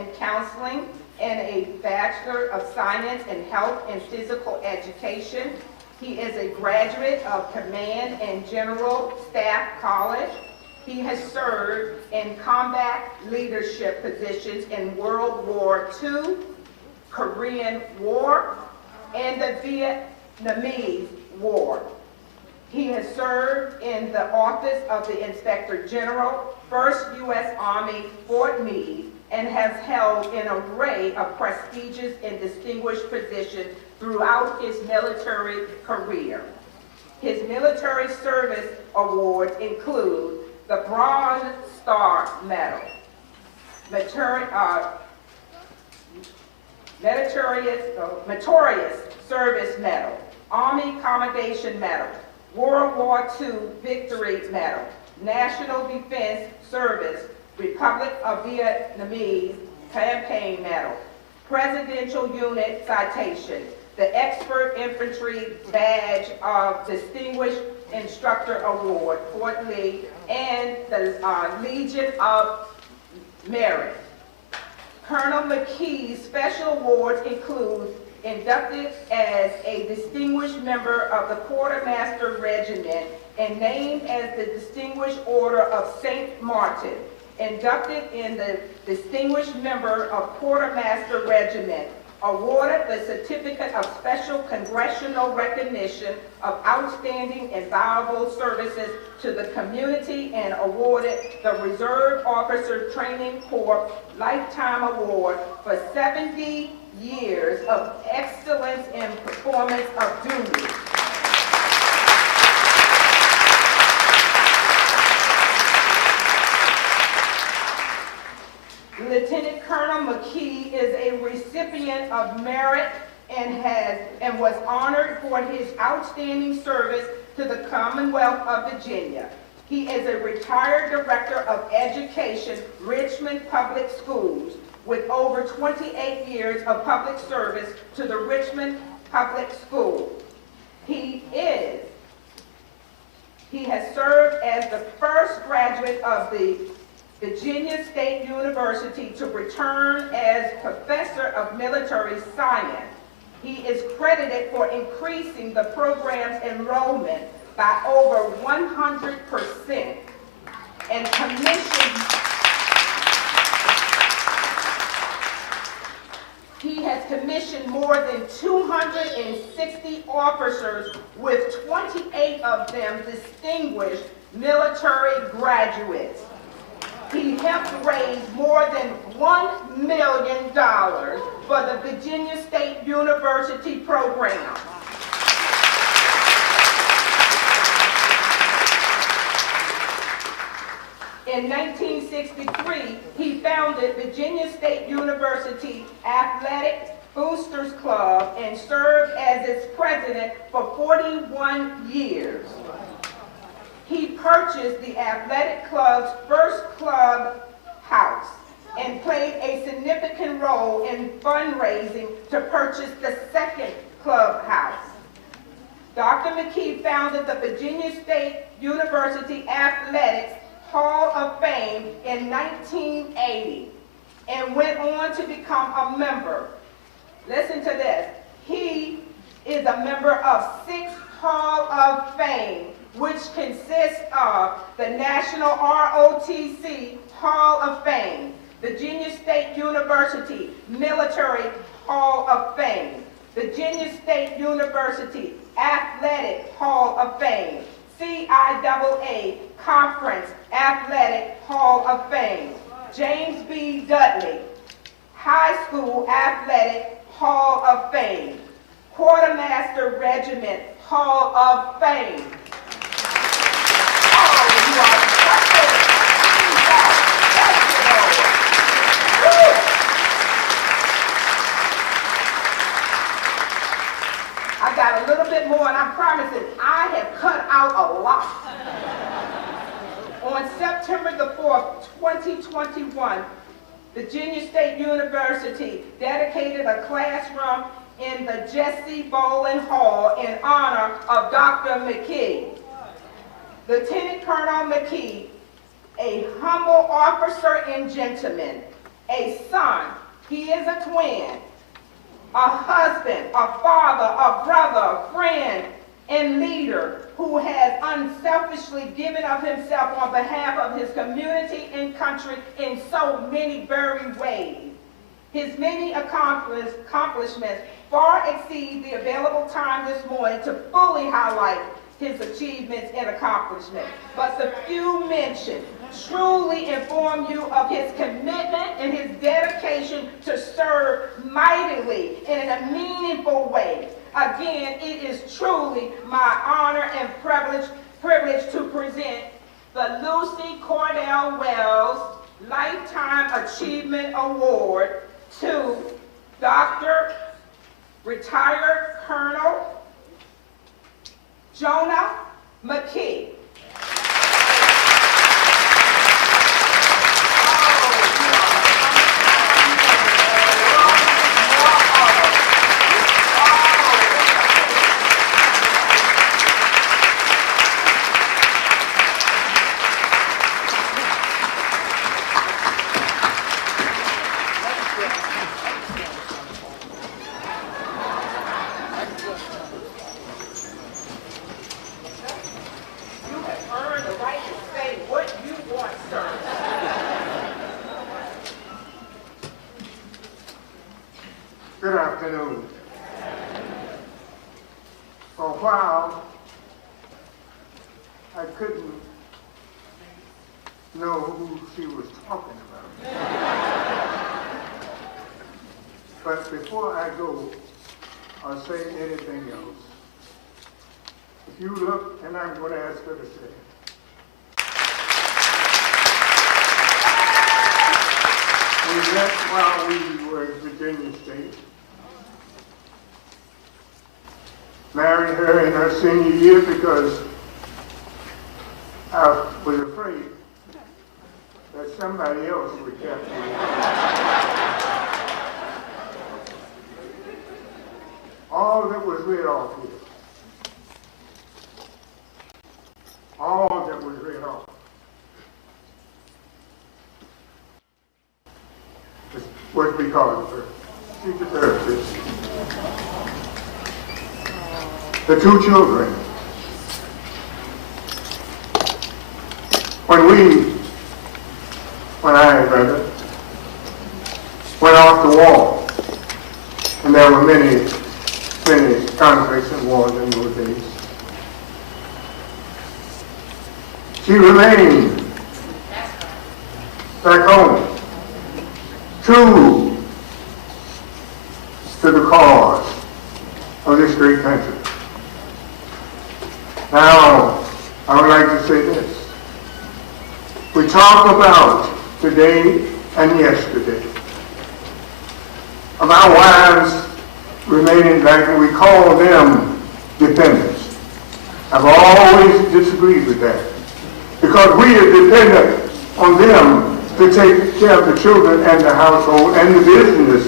in Counseling and a Bachelor of Science in Health and Physical Education. He is a graduate of Command and General Staff College. He has served in combat leadership positions in World War II, Korean War, and the Vietnamese War. He has served in the Office of the Inspector General, 1st U.S. Army, Fort Meade, and has held an array of prestigious and distinguished positions throughout his military career. His military service awards include the Bronze Star Medal, Meritorious Service Medal, Army Commendation Medal, World War II Victory Medal, National Defense Service, Republic of Vietnamese Campaign Medal, Presidential Unit Citation, the Expert Infantry Badge of Distinguished Instructor Award, Fort Lee, and the Legion of Merit. Colonel McKee's special awards include inducted as a distinguished member of the Quartermaster Regiment and named as the Distinguished Order of St. Martin, inducted in the Distinguished Member of Quartermaster Regiment, awarded the Certificate of Special Congressional Recognition of Outstanding and Valuable Services to the Community, and awarded the Reserve Officer Training Corps Lifetime Award for 70 years of excellence in performance of duty. Lieutenant Colonel McKee is a recipient of merit and was honored for his outstanding service to the Commonwealth of Virginia. He is a retired Director of Education, Richmond Public Schools, with over 28 years of public service to the Richmond Public Schools. He has served as the first graduate of the Virginia State University to return as Professor of Military Science. He is credited for increasing the program's enrollment by over 100% and he has commissioned more than 260 officers, with 28 of them distinguished military graduates. He helped raise more than $1 million for the Virginia State University program. In 1963, he founded Virginia State University Athletic Boosters Club and served as its president for 41 years. He purchased the athletic club's first club house and played a significant role in fundraising to purchase the second clubhouse. Dr. McKee founded the Virginia State University Athletics Hall of Fame in 1980 and went on to become a member. Listen to this. He is a member of 6 Hall of Fame, which consists of the National ROTC Hall of Fame, Virginia State University Military Hall of Fame, Virginia State University Athletic Hall of Fame, CIAA Conference Athletic Hall of Fame, James B. Dudley High School Athletic Hall of Fame, Quartermaster Regiment Hall of Fame. I got a little bit more, and I'm promising I have cut out a lot. On September the 4th, 2021, Virginia State University dedicated a classroom in the Jesse Bolin Hall in honor of Dr. McKee. Lieutenant Colonel McKee, a humble officer and gentleman, a son twin, a husband, a father, a brother, a friend, and leader who has unselfishly given of himself on behalf of his community and country in so many varied ways. His many accomplishments far exceed the available time this morning to fully highlight his achievements and accomplishments. But the few mentioned truly inform you of his commitment and his dedication to serve mightily and in a meaningful way. Again, it is truly my honor and privilege to present the Lucy Cordell Wells Lifetime Achievement Award to Dr. Retired Colonel Jonah McKee. Good afternoon. For a while, I couldn't know who she was talking about. But before I go or say anything else, if you look, and I'm going to ask her to say it. We met while we were at Virginia State. Married her in her senior year because I was afraid that somebody else would capture me. All that was read off here, all that was read off, was because of her. She's a therapist. The two children. When I went off the wall, and there were many conflicts and wars in those days, she remained back home, true to the cause of this great country. Now, I would like to say this. We talk about today and yesterday, about wives remaining back, and we call them dependents. I've always disagreed with that, because we are dependent on them to take care of the children and the household and the business,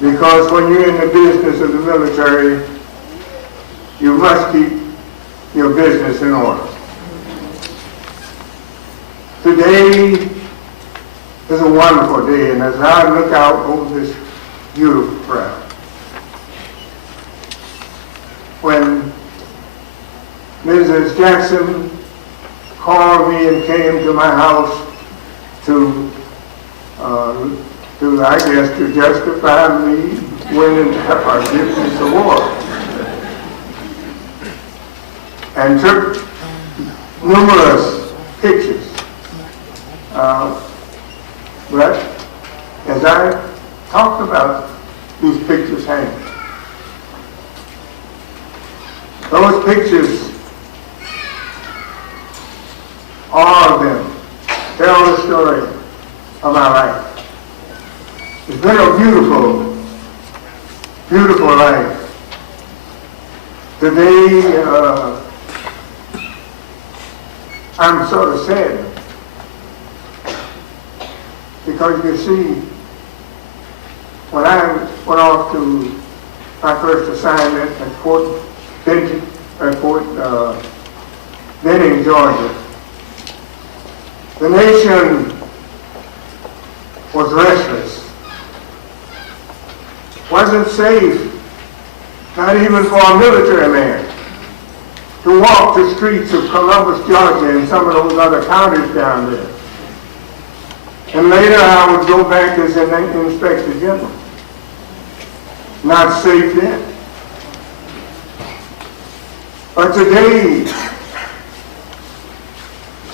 because when you're in the business of the military, you must keep your business in order. Today is a wonderful day, and as I look out over this beautiful crowd, when Mrs. Jackson called me and came to my house to I guess, to justify me winning our Gibson's Award, and took numerous pictures. But as I talked about these pictures hanging, those pictures, all of them, tell the story of my life. It's been a beautiful, beautiful life. Today, I'm sort of sad, because you see, when I went off to my first assignment at Fort Benning, Georgia, the nation was restless. wasn't safe, not even for a military man, to walk the streets of Columbus, Georgia, and some of those other counties down there. And later I would go back as an inspector general. Not safe then. But today,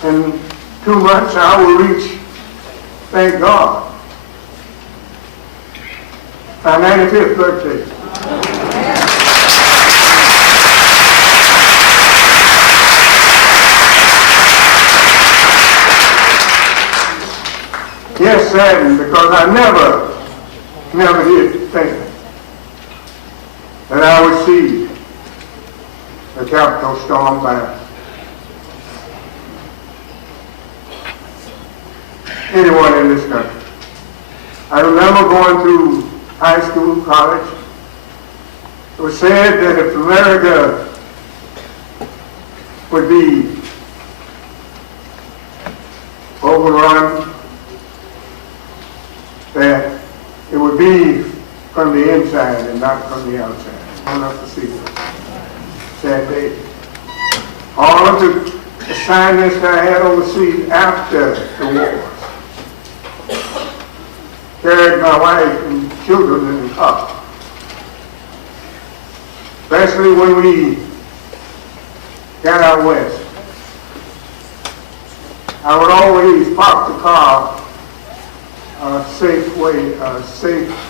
in 2 months, I will reach, thank God, my 95th birthday. Yes, saddened, because I never did think that I would see the Capitol stormed by anyone in this country. I remember going through high school, college. It was said that if America would be overrun, that it would be from the inside and not from the outside. I don't have to see this. Sad day. All of the assignments that I had overseas after the war carried my wife and children in the car. Especially when we got out west. I would always park the car a safe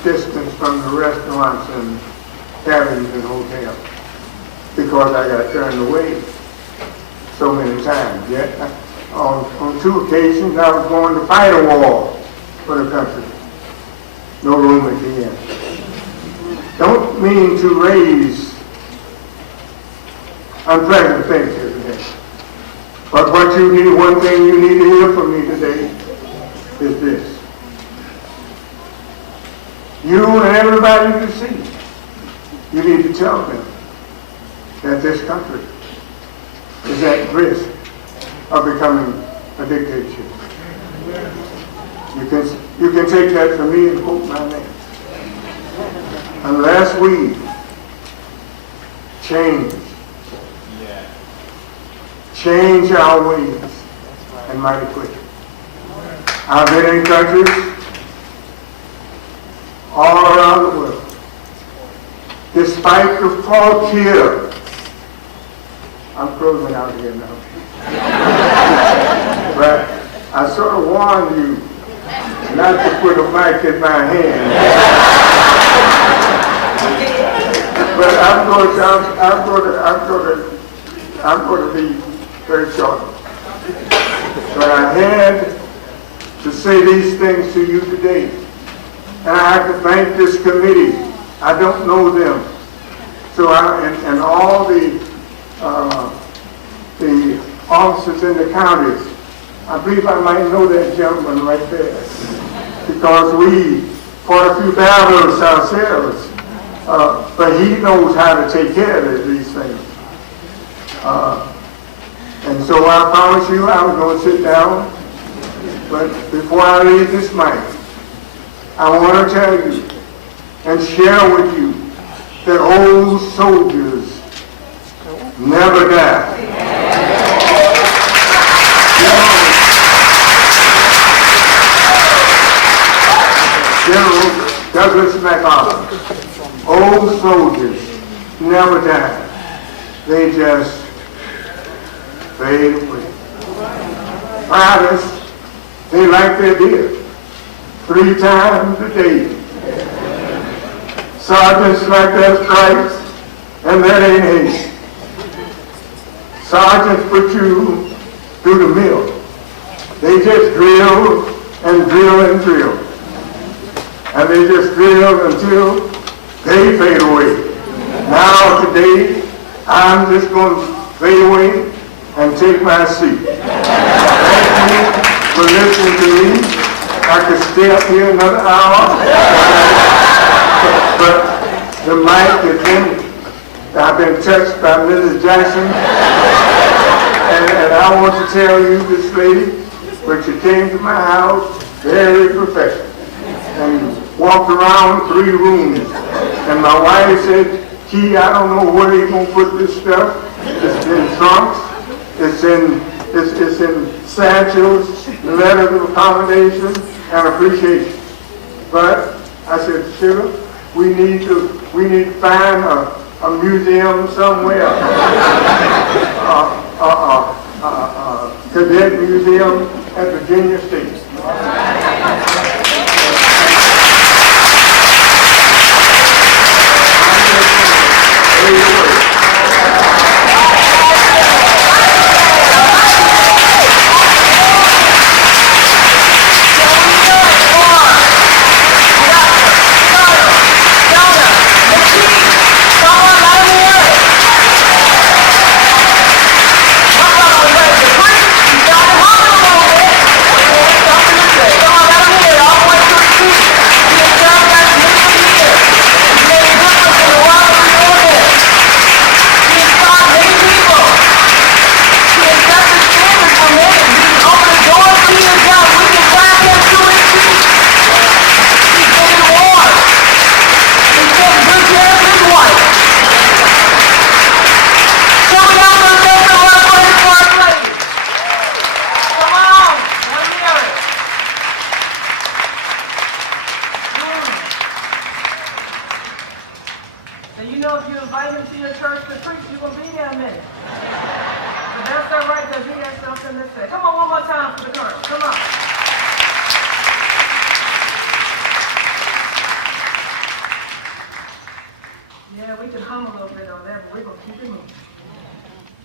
distance from the restaurants and cabins and hotels, because I got turned away so many times. Yet, on 2 occasions, I was going to fight a war for the country. No room at the end. Don't mean to raise unpleasant things here today. But what you need, one thing you need to hear from me today is this. You and everybody you see, you need to tell them that this country is at risk of becoming a dictatorship. You can take that from me and quote my name. Unless we change our ways, and mighty quick. I've been in countries all around the world. Despite the fault here, I'm closing out here now. But I sort of warned you not to put a mic in my hand. But I'm going to be very short. But I had to say these things to you today. And I have to thank this committee. I don't know them. So and all the officers in the counties, I believe I might know that gentleman right there. Because we fought a few battles ourselves. But he knows how to take care of these things. And so I promise you I was going to sit down. But before I leave this mic, I want to tell you and share with you that old soldiers never die. General Douglas MacArthur, old soldiers never die. They just fade away. Pilots, they like their beer 3 times a day. Sergeants like their stripes, and that ain't hate. Sergeants put you through the mill. They just drill and drill and drill. And they just drill until they fade away. Now today, I'm just going to fade away and take my seat. Thank you for listening to me. I could stay up here another hour. But the mic has been, I've been touched by Mrs. Jackson. And I want to tell you, this lady, when she came to my house, very professional, and walked around 3 rooms And my wife said, Key, I don't know where you're going to put this stuff. It's in trunks. It's in satchels, letters of accommodation and appreciation. But I said, Sugar, we need to find a museum somewhere, cadet museum at Virginia State.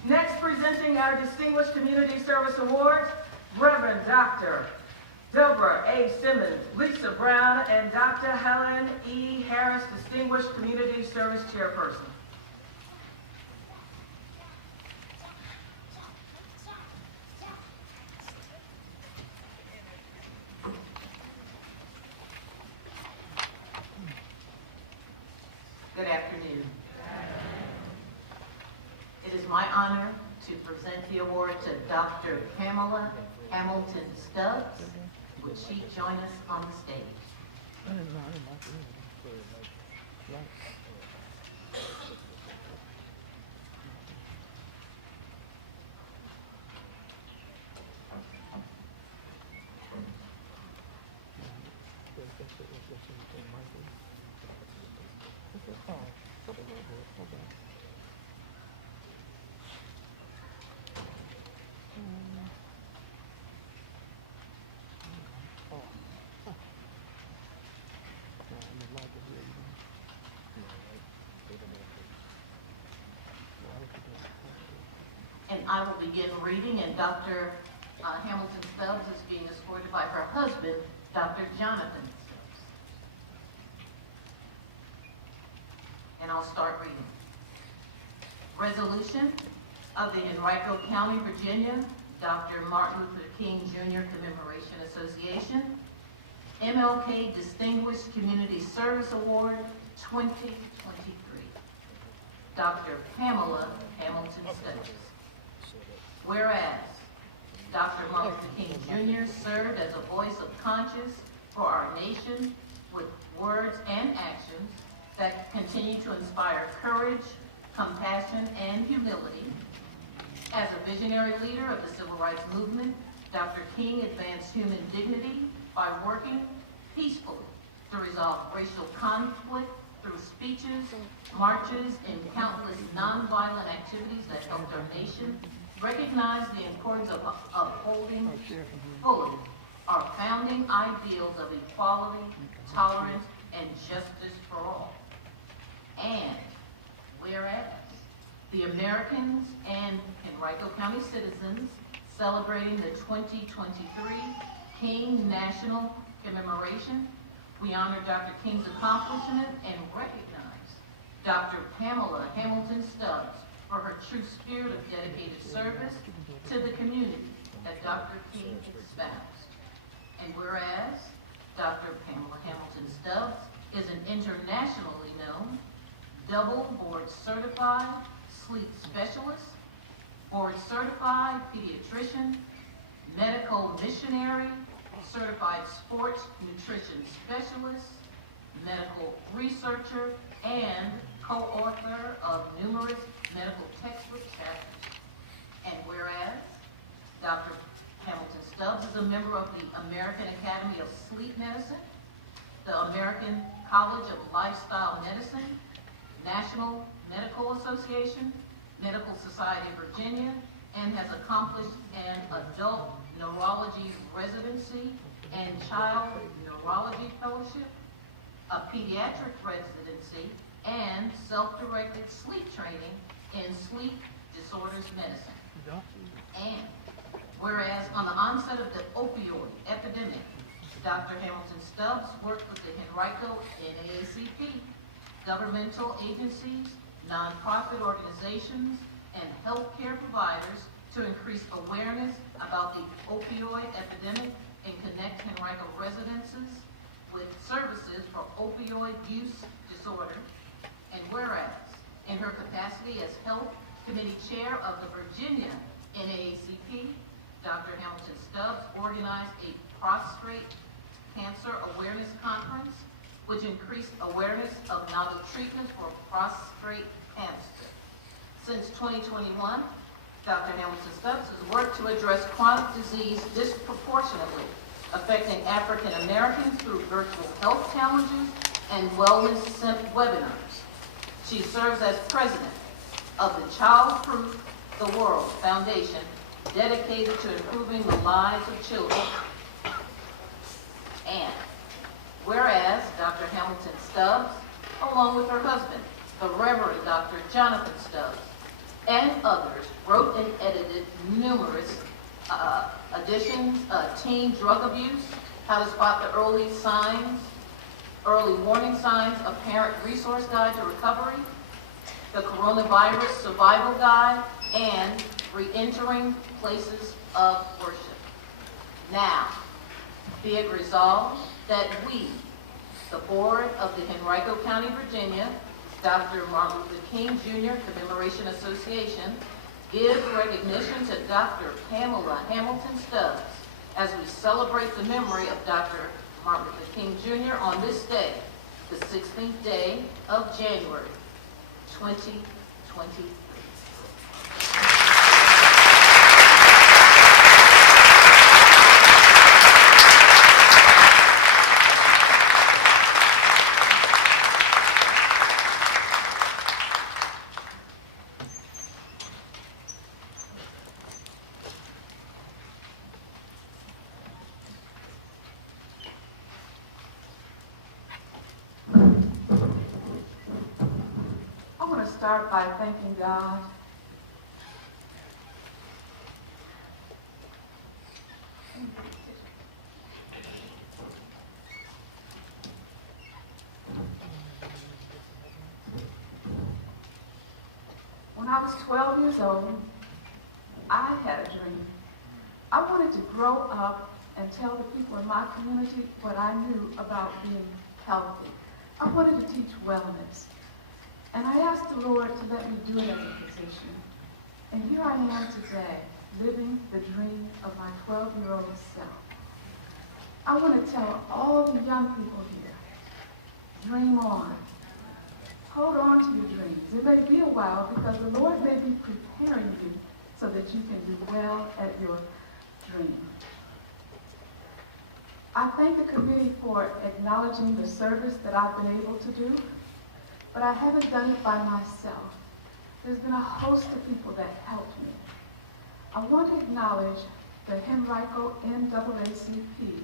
Next, presenting our Distinguished Community Service Awards, Reverend Dr. Deborah A. Simmons, Lisa Brown, and Dr. Helen E. Harris, Distinguished Community Service Chairperson. Good afternoon. It is my honor to present the award to Dr. Pamela Hamilton Stubbs. Would she join us on the stage? And I will begin reading, and Dr. Hamilton Stubbs is being escorted by her husband, Dr. Jonathan Stubbs. And I'll start reading. Resolution of the Henrico County, Virginia, Dr. Martin Luther King Jr. Commemoration Association, MLK Distinguished Community Service Award 2023. Dr. Pamela Hamilton Stubbs. Whereas Dr. Martin Luther King Jr. served as a voice of conscience for our nation with words and actions that continue to inspire courage, compassion, and humility. As a visionary leader of the civil rights movement, Dr. King advanced human dignity by working peacefully to resolve racial conflict through speeches, marches, and countless nonviolent activities that helped our nation recognize the importance of upholding fully our founding ideals of equality, tolerance, and justice for all. And whereas the Americans and Henrico County citizens celebrating the 2023 King National Commemoration, we honor Dr. King's accomplishment and recognize Dr. Pamela Hamilton Stubbs for her true spirit of dedicated service to the community that Dr. King espoused. And whereas Dr. Pamela Hamilton Stubbs is an internationally known, double board certified sleep specialist, board certified pediatrician, medical missionary, certified sports nutrition specialist, medical researcher, and co-author of numerous medical textbook chapters. And whereas Dr. Hamilton Stubbs is a member of the American Academy of Sleep Medicine, the American College of Lifestyle Medicine, National Medical Association, Medical Society of Virginia, and has accomplished an adult neurology residency and child neurology fellowship, a pediatric residency, and self-directed sleep training in sleep disorders medicine. And whereas on the onset of the opioid epidemic, Dr. Hamilton Stubbs worked with the Henrico NAACP, governmental agencies, nonprofit organizations, and healthcare providers to increase awareness about the opioid epidemic and connect Henrico residences with services for opioid use disorder. And whereas, in her capacity as Health Committee Chair of the Virginia NAACP, Dr. Hamilton Stubbs organized a prostate cancer awareness conference, which increased awareness of novel treatments for prostate cancer. Since 2021, Dr. Hamilton Stubbs has worked to address chronic disease disproportionately affecting African Americans through virtual health challenges and wellness webinars. She serves as president of the Childproof the World Foundation, dedicated to improving the lives of children. And whereas Dr. Hamilton Stubbs, along with her husband, the Reverend Dr. Jonathan Stubbs, and others, wrote and edited numerous editions, Teen Drug Abuse, How to Spot the Early Signs, Early Warning Signs, a Parent Resource Guide to Recovery, the Coronavirus Survival Guide, and Re-Entering Places of Worship. Now, be it resolved that we, the Board of the Henrico County, Virginia, Dr. Martin Luther King Jr. Commemoration Association, give recognition to Dr. Pamela Hamilton Stubbs as we celebrate the memory of Dr. Martin Luther King Jr. on this day, the 16th day of January, 2023. I want to start by thanking God. When I was 12 years old, I had a dream. I wanted to grow up and tell the people in my community what I knew about being healthy. I wanted to teach wellness. And I asked the Lord to let me do it as a physician. And here I am today, living the dream of my 12-year-old self. I want to tell all the young people here, dream on. Hold on to your dreams. It may be a while because the Lord may be preparing you so that you can do well at your dream. I thank the committee for acknowledging the service that I've been able to do. But I haven't done it by myself. There's been a host of people that helped me. I want to acknowledge the Henrico NAACP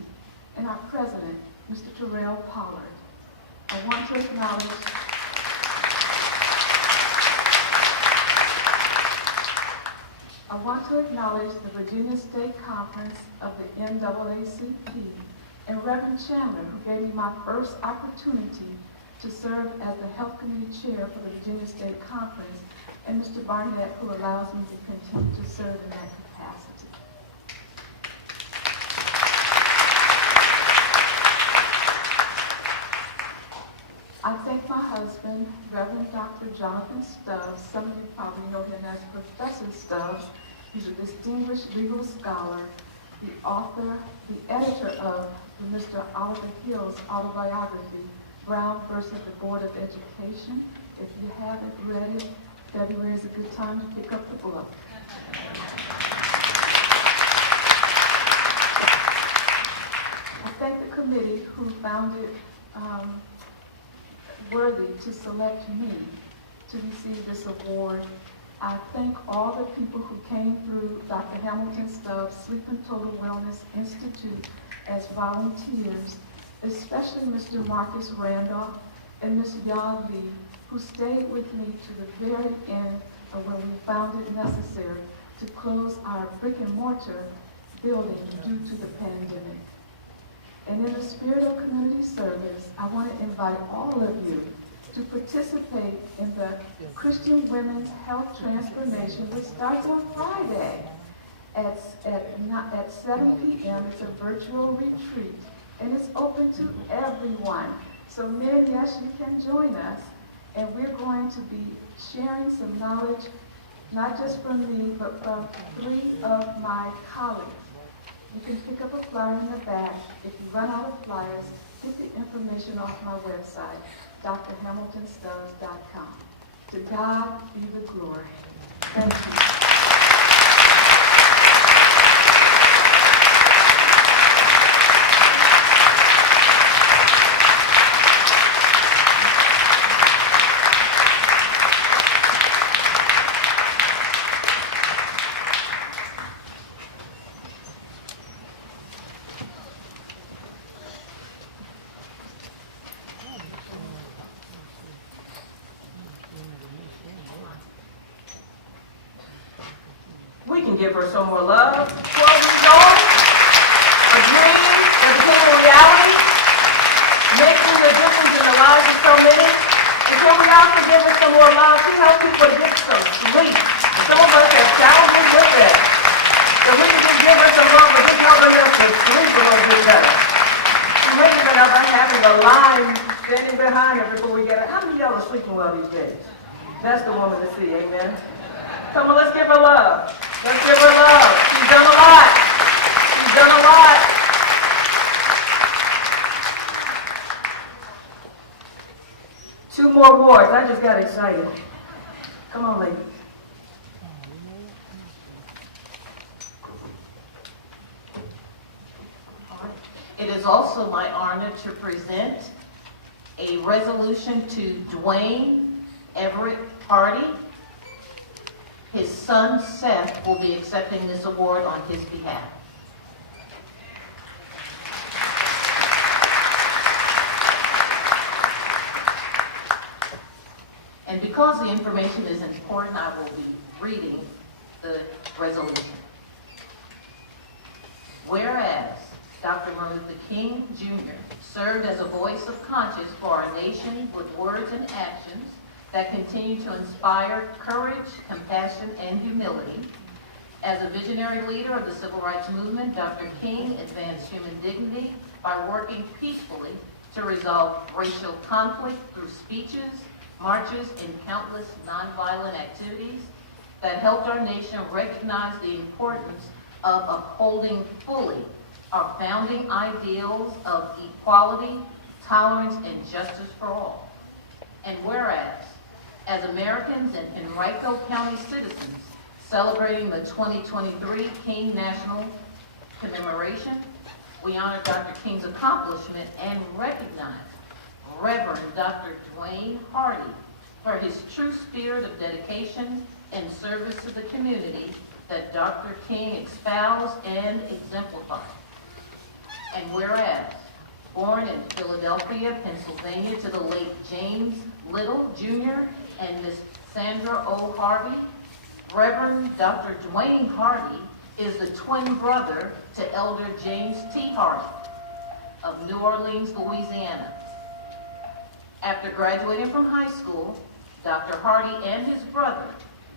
and our president, Mr. Terrell Pollard. I want to acknowledge the Virginia State Conference of the NAACP and Reverend Chandler, who gave me my first opportunity to serve as the Health Committee Chair for the Virginia State Conference, and Mr. Barnett, who allows me to continue to serve in that capacity. I thank my husband, Reverend Dr. Jonathan Stubbs. Some of you probably know him as Professor Stubbs. He's a distinguished legal scholar, the author, the editor of Mr. Oliver Hill's autobiography, Brown versus the Board of Education. If you haven't read it, February is a good time to pick up the book. I thank the committee who found it worthy to select me to receive this award. I thank all the people who came through Dr. Hamilton Stubbs Sleep and Total Wellness Institute as volunteers, especially Mr. Marcus Randolph and Ms. Ya Lee, who stayed with me to the very end of when we found it necessary to close our brick and mortar building due to the pandemic. And in the spirit of community service, I want to invite all of you to participate in the Christian Women's Health Transformation, which starts on Friday at 7 p.m. It's a virtual retreat, and it's open to everyone. So men, yes, you can join us, and we're going to be sharing some knowledge, not just from me, but from 3 of my colleagues. You can pick up a flyer in the back. If you run out of flyers, get the information off my website, drhamiltonstubbs.com. To God be the glory. Thank you. We can give her some more love. 12 years old, a dream that became a reality, making a difference in the lives of so many. And can we also give her some more love? She helped people to get some sleep. Some of us have challenges with that. So we can just give her some love for just helping us to sleep a little bit better. You may even end up having a line standing behind her before we get her. How many of y'all are sleeping well these days? That's the woman to see, amen? Come on, let's give her love. Let's give her love. She's done a lot. She's done a lot. Two more awards. I just got excited. Come on, ladies. It is also my honor to present a resolution to Dwayne Everett Hardy. His son, Seth, will be accepting this award on his behalf. And because the information is important, I will be reading the resolution. Whereas Dr. Martin Luther King, Jr. served as a voice of conscience for our nation with words and actions that continue to inspire courage, compassion, and humility. As a visionary leader of the civil rights movement, Dr. King advanced human dignity by working peacefully to resolve racial conflict through speeches, marches, and countless nonviolent activities that helped our nation recognize the importance of upholding fully our founding ideals of equality, tolerance, and justice for all. And whereas, as Americans and Henrico County citizens celebrating the 2023 King National Commemoration, we honor Dr. King's accomplishment and recognize Reverend Dr. Dwayne Hardy for his true spirit of dedication and service to the community that Dr. King espoused and exemplified. And whereas, born in Philadelphia, Pennsylvania, to the late James Little, Jr. and Miss Sandra O. Harvey, Reverend Dr. Dwayne Hardy is the twin brother to Elder James T. Hardy of New Orleans, Louisiana. After graduating from high school, Dr. Hardy and his brother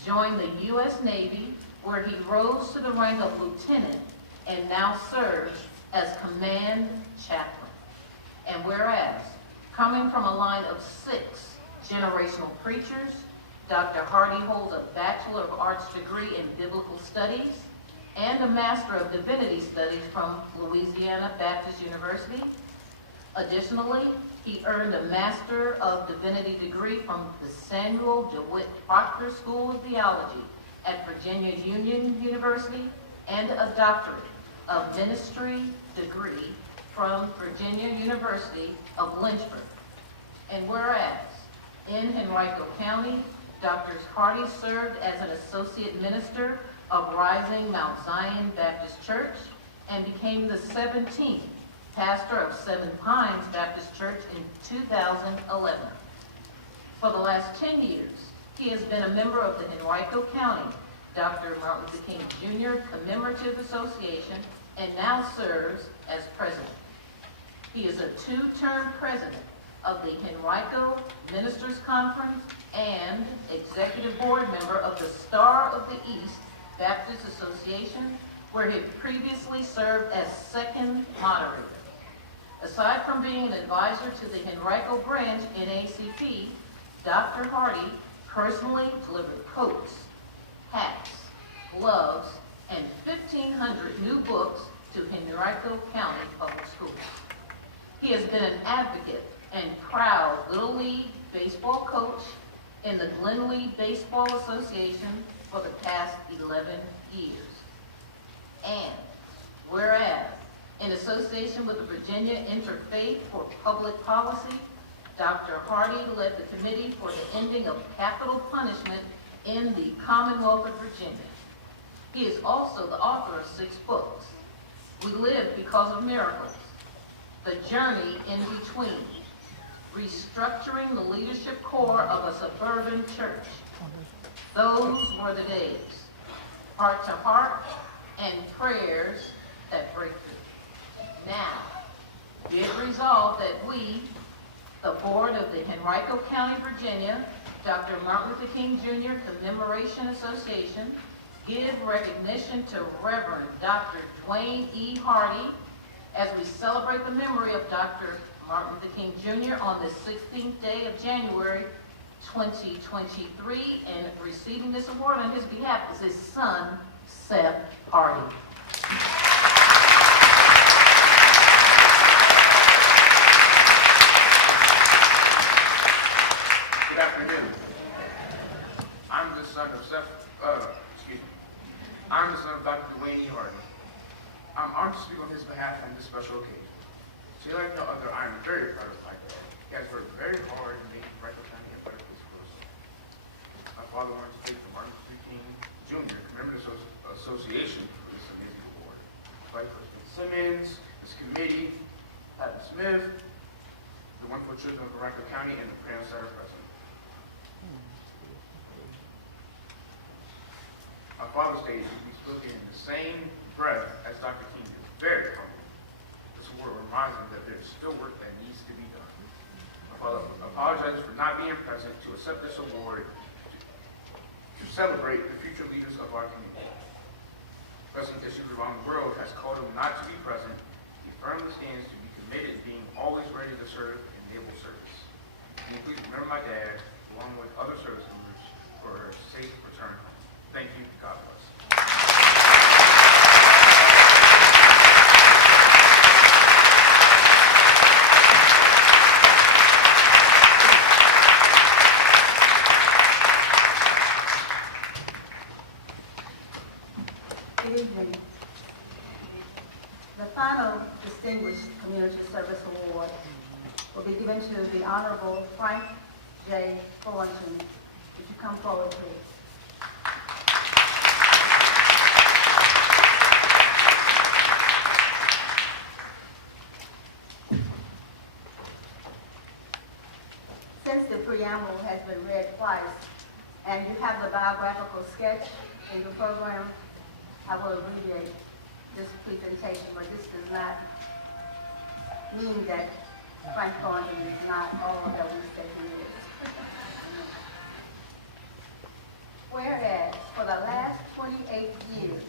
joined the U.S. Navy, where he rose to the rank of lieutenant and now serves as command chaplain. And whereas, coming from a line of 6 generational preachers, Dr. Hardy holds a Bachelor of Arts degree in Biblical Studies and a Master of Divinity Studies from Louisiana Baptist University. Additionally, He earned a Master of Divinity degree from the Samuel DeWitt Proctor School of Theology at Virginia Union University and a Doctorate of Ministry degree from Virginia University of Lynchburg. And whereas, in Henrico County, Dr. Hardy served as an Associate Minister of Rising Mount Zion Baptist Church and became the 17th pastor of Seven Pines Baptist Church in 2011. For the last 10 years, he has been a member of the Henrico County Dr. Martin Luther King Jr. Commemorative Association and now serves as president. He is a two-term president of the Henrico Ministers Conference and executive board member of the Star of the East Baptist Association, where he previously served as second moderator. Aside from being an advisor to the Henrico branch NAACP, Dr. Hardy personally delivered coats, hats, gloves, and 1,500 new books to Henrico County Public Schools. He has been an advocate and proud Little League baseball coach in the Glen Lee Baseball Association for the past 11 years. And whereas, in association with the Virginia Interfaith for Public Policy, Dr. Hardy led the committee for the ending of capital punishment in the Commonwealth of Virginia. He is also the author of 6 books: We Live Because of Miracles, The Journey in Between, Restructuring the Leadership Core of a Suburban Church, Those Were the Days, Heart to Heart, and Prayers That Break Through. Now, be it resolved that we, the board of the Henrico County, Virginia, Dr. Martin Luther King Jr. Commemoration Association, give recognition to Reverend Dr. Dwayne E. Hardy as we celebrate the memory of Dr. Martin Luther King Jr. on the 16th day of January 2023, and receiving this award on his behalf is his son, Seth Hardy. Good afternoon. I'm the son of Dr. Dwayne E. Hardy. I'm honored to speak on his behalf on this special occasion. So like no other, I am very proud of my dad. He has worked very hard in making Henrico County a better place for us. My father wanted to take the Martin Luther King Jr. Commemorative Association for this amazing award. Like Kristen Simmons, this committee, Patton Smith, the wonderful children of Henrico County, and the parents that are present. My father stated he was spoken in the same breath as Dr. King is. Very humble. This award reminds him that there's still work that needs to be done. My father apologizes for not being present to accept this award to celebrate the future leaders of our community. Pressing issues around the world has called him not to be present. He firmly stands to be committed, being always ready to serve and enable service. Can you please remember my dad, along with other service members, for her safe return home. Thank you. God bless. Good evening. The final Distinguished Community Service Award will be given to the Honorable Frank J. Thornton. Would you come forward, please? Since the preamble has been read twice, and you have the biographical sketch in the program, I will abbreviate this presentation, but this does not mean that Frank Thornton is not all that we say he is. Whereas, for the last 28 years,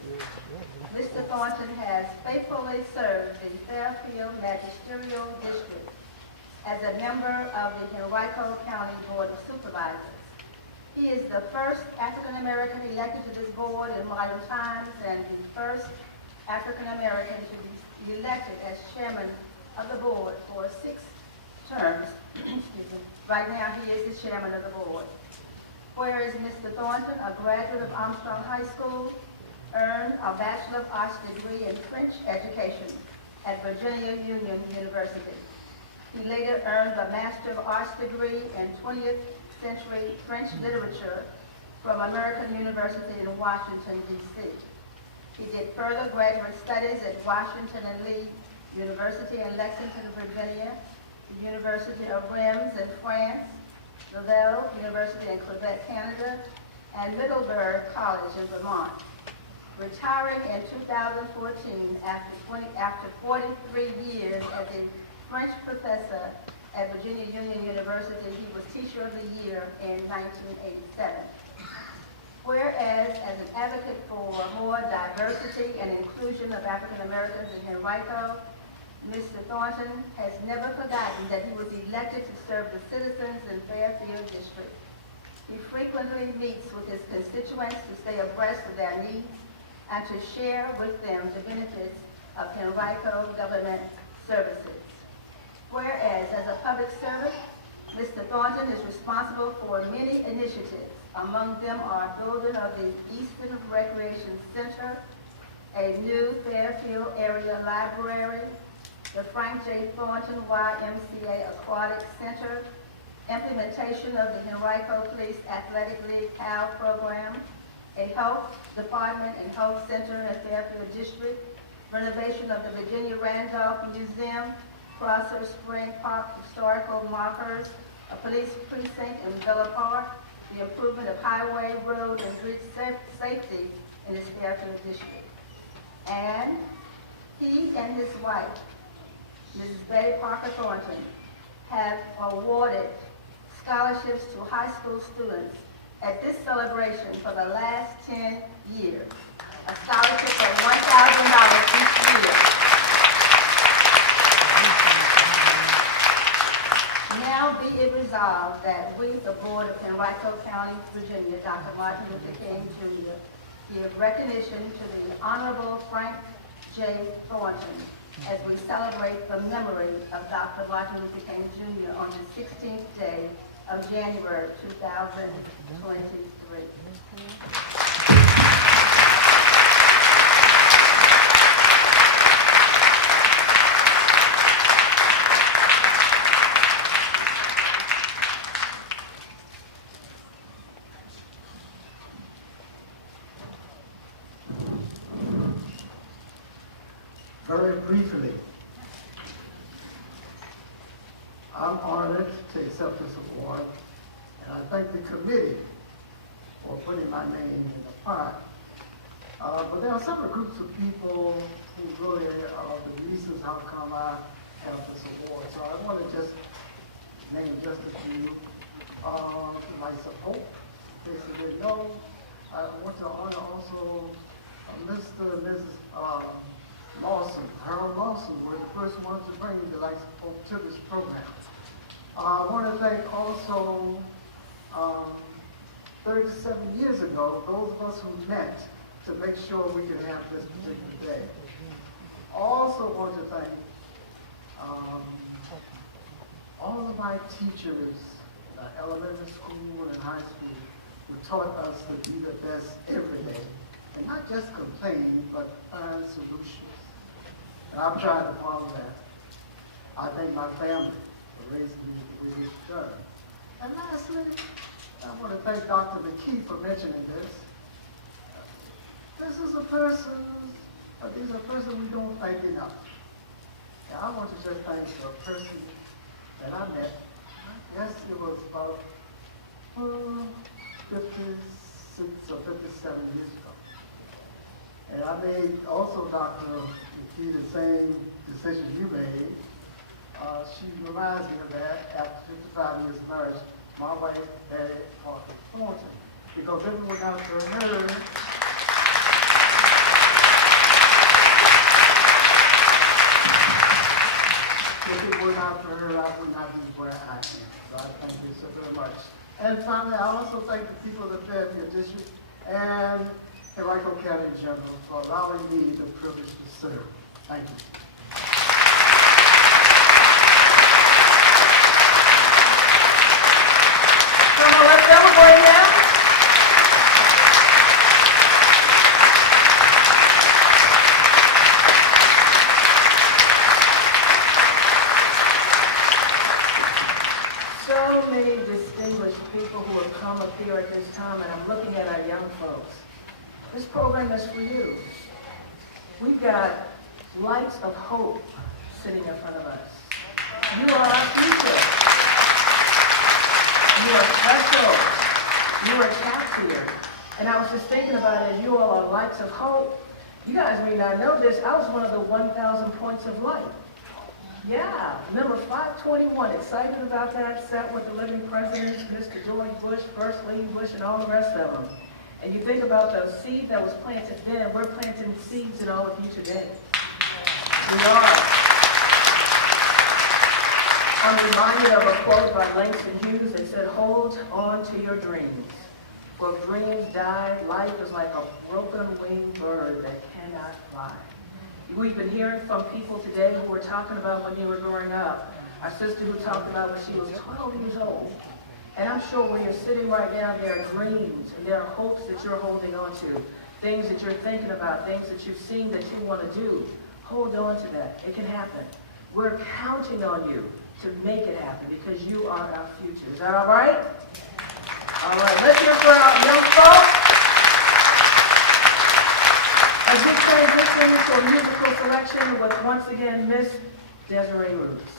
Mr. Thornton has faithfully served in Fairfield Magisterial District as a member of the Henrico County Board of Supervisors. He is the first African-American elected to this board in modern times and the first African-American to be elected as chairman of the board for a 6 terms. Excuse me. Right now, he is the chairman of the board. Whereas Mr. Thornton, a graduate of Armstrong High School, earned a Bachelor of Arts degree in French education at Virginia Union University. He later earned a Master of Arts degree in 20th century French literature from American University in Washington, D.C. He did further graduate studies at Washington and Lee University in Lexington, Virginia, the University of Reims in France, Laval University in Quebec, Canada, and Middleburg College in Vermont. Retiring in 2014 after 43 years as a French professor at Virginia Union University, he was Teacher of the Year in 1987. Whereas, as an advocate for more diversity and inclusion of African Americans in Henrico, Mr. Thornton has never forgotten that he was elected to serve the citizens in Fairfield District. He frequently meets with his constituents to stay abreast of their needs and to share with them the benefits of Henrico government services. Whereas, as a public servant, Mr. Thornton is responsible for many initiatives. Among them are building of the Eastern Recreation Center, a new Fairfield area library, the Frank J. Thornton YMCA Aquatic Center, implementation of the Henrico Police Athletic League CAL program, a health department and health center in Fairfield District, renovation of the Virginia Randolph Museum, Prosser Spring Park historical markers, a police precinct in Villa Park, the improvement of highway, road, and bridge safety in the Fairfield District. And he and his wife, Mrs. Betty Parker Thornton, have awarded scholarships to high school students at this celebration for the last 10 years. A scholarship of $1,000 each year. Now be it resolved that we, the Board of Henrico County, Virginia, Dr. Martin Luther King Jr., give recognition to the Honorable Frank J. Thornton as we celebrate the memory of Dr. Martin Luther King Jr. on the 16th day of January 2023. Very briefly, I'm honored to accept this award, and I thank the committee for putting my name in the pot. But there are several groups of people who really are the reasons how come I have this award. So I want to just name just a few. Lights of Hope, in case you didn't know. I want to honor also Mr. and Mrs. Lawson, Harold Lawson, were the first ones to bring the Lights of Hope to this program. I want to thank also 37 years ago, those of us who met to make sure we could have this particular day. Also want to thank all of my teachers, elementary school and high school, who taught us to be the best every day. And not just complain, but find solutions. And I've tried to follow that. I thank my family for raising me the way it's done. And lastly, I want to thank Dr. McKee for mentioning this. This is a person, these are persons we don't thank enough. And I want to just thank a person that I met, I guess it was about 56 or 57 years ago. And I made also Dr. McKee the same decision you made. She reminds me of that after 55 years of marriage, my wife, Betty Parker Thornton. Because if it were not for her, I would not be where I am. So I thank you so very much. And finally, I also thank the people of the Fairfield District and Henrico County in general for allowing me the privilege to serve. Thank you. so many distinguished people who have come up here at this time, and I'm looking at our young folks. This program is for you. We've got lights of hope sitting in front of us. You are our future. You are special. You are capped here. And I was just thinking about it, as you all are lights of hope. You guys may not know this, I was one of the 1,000 points of light. Yeah, number 521, excited about that, sat with the living presidents, Mr. George Bush, First Lady Bush, and all the rest of them. And you think about the seed that was planted then, we're planting seeds in all of you today. We are. I'm reminded of a quote by Langston Hughes that said, "Hold on to your dreams. For if dreams die, life is like a broken-winged bird that cannot fly." We've been hearing from people today who were talking about when they were growing up. Our sister who talked about when she was 12 years old. And I'm sure when you're sitting right now, there are dreams and there are hopes that you're holding on to, things that you're thinking about, things that you've seen that you want to do. Hold on to that. It can happen. We're counting on you to make it happen because you are our future. Is that all right? All right. Let's hear for our young folks. As we transition into a musical selection with, once again, Miss Desiree Roots.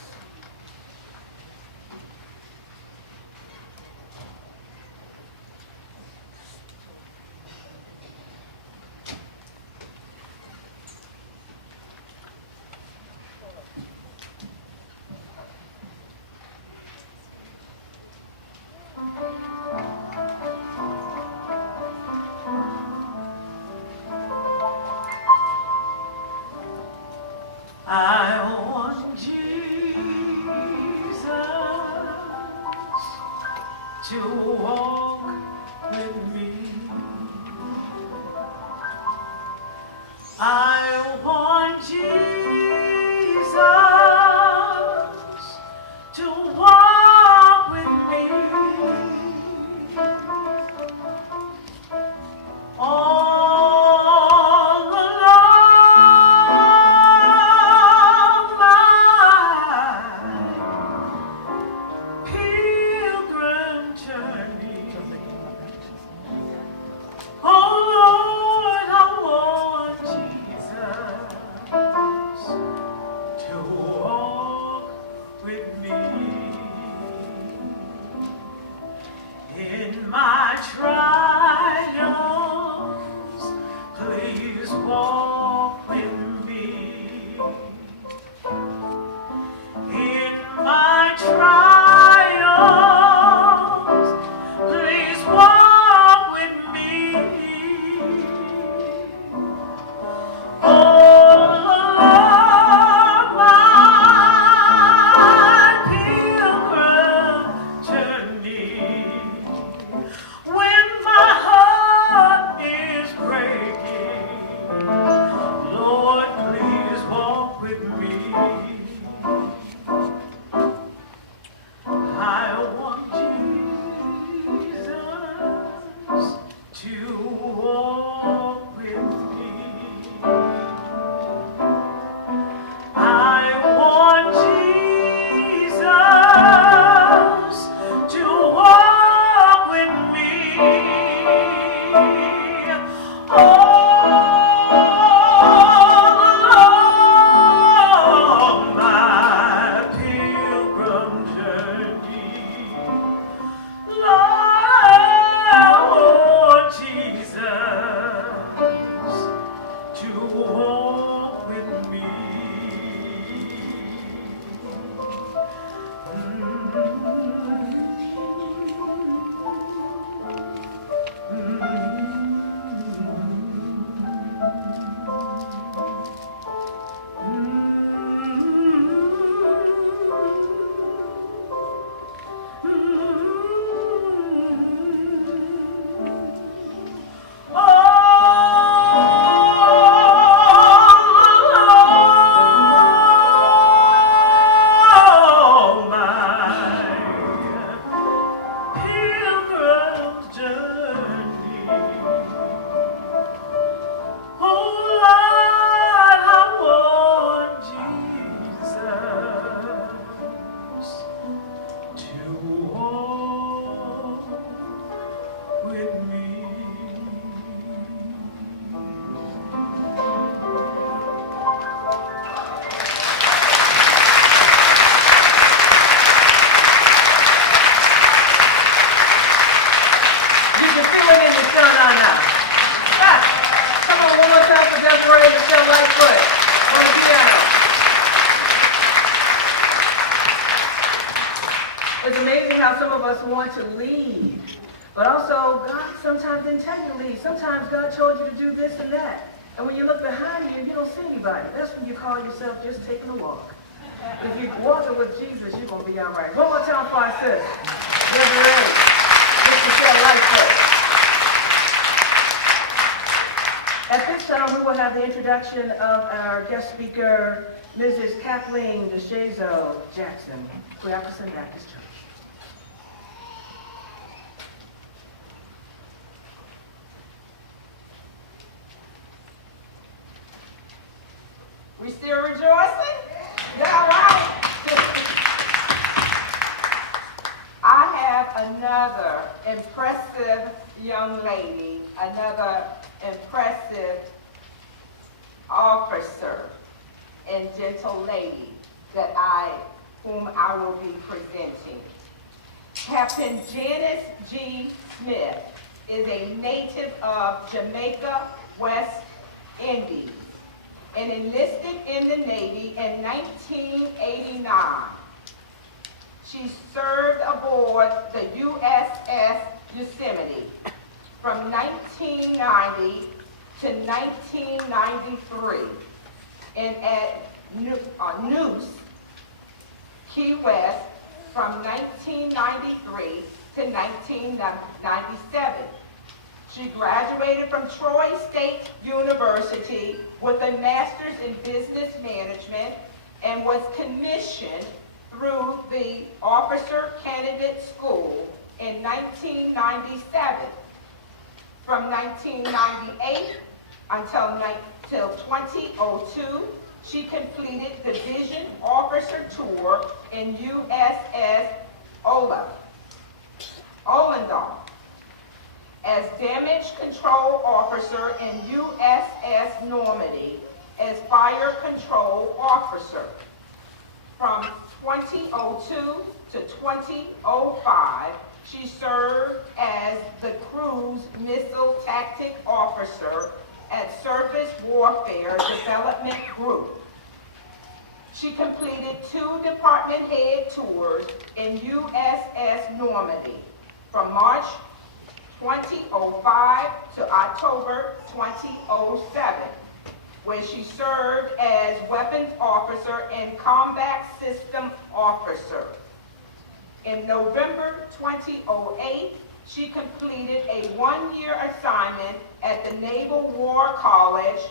I want Jesus to walk with me. I want Jesus to walk with me. All along my pilgrim journey. Oh Lord, I want Jesus to walk with me. In my trials, please walk with me. In my trials, please walk with me. All along my pilgrim journey, when my just ready to feel Lightfoot on the piano. It's amazing how some of us want to lead, but also God sometimes didn't tell you to lead. Sometimes God told you to do this and that. And when you look behind you, you don't see anybody. That's when you call yourself just taking a walk. If you're walking with Jesus, you're going to be all right. One more time for our sis. Reverend Ray. Miss Michelle Lightfoot. At this time, we will have the introduction of our guest speaker, Mrs. Kathleen DeShazo Jackson, Cleopasan Baptist Church. We still rejoicing? Yeah, all right. I have another impressive young lady, another impressive officer and gentle lady whom I will be presenting. Captain Janice G. Smith is a native of Jamaica, West Indies, and enlisted in the Navy in 1989. She served aboard the USS Yosemite from 1990 to 1993 and at Neuse, Key West from 1993 to 1997. She graduated from Troy State University with a master's in business management and was commissioned through the Officer Candidate School in 1997. From 1998 until 2002, she completed the Division Officer Tour in USS Ollendorf, as Damage Control Officer in USS Normandy as Fire Control Officer. From 2002 to 2005, she served as the Cruise Missile Tactic Officer at Surface Warfare Development Group. She completed 2 department head tours in USS Normandy from March 2005 to October 2007, where she served as Weapons Officer and Combat System Officer. In November 2008, she completed a 1-year assignment at the Naval War College,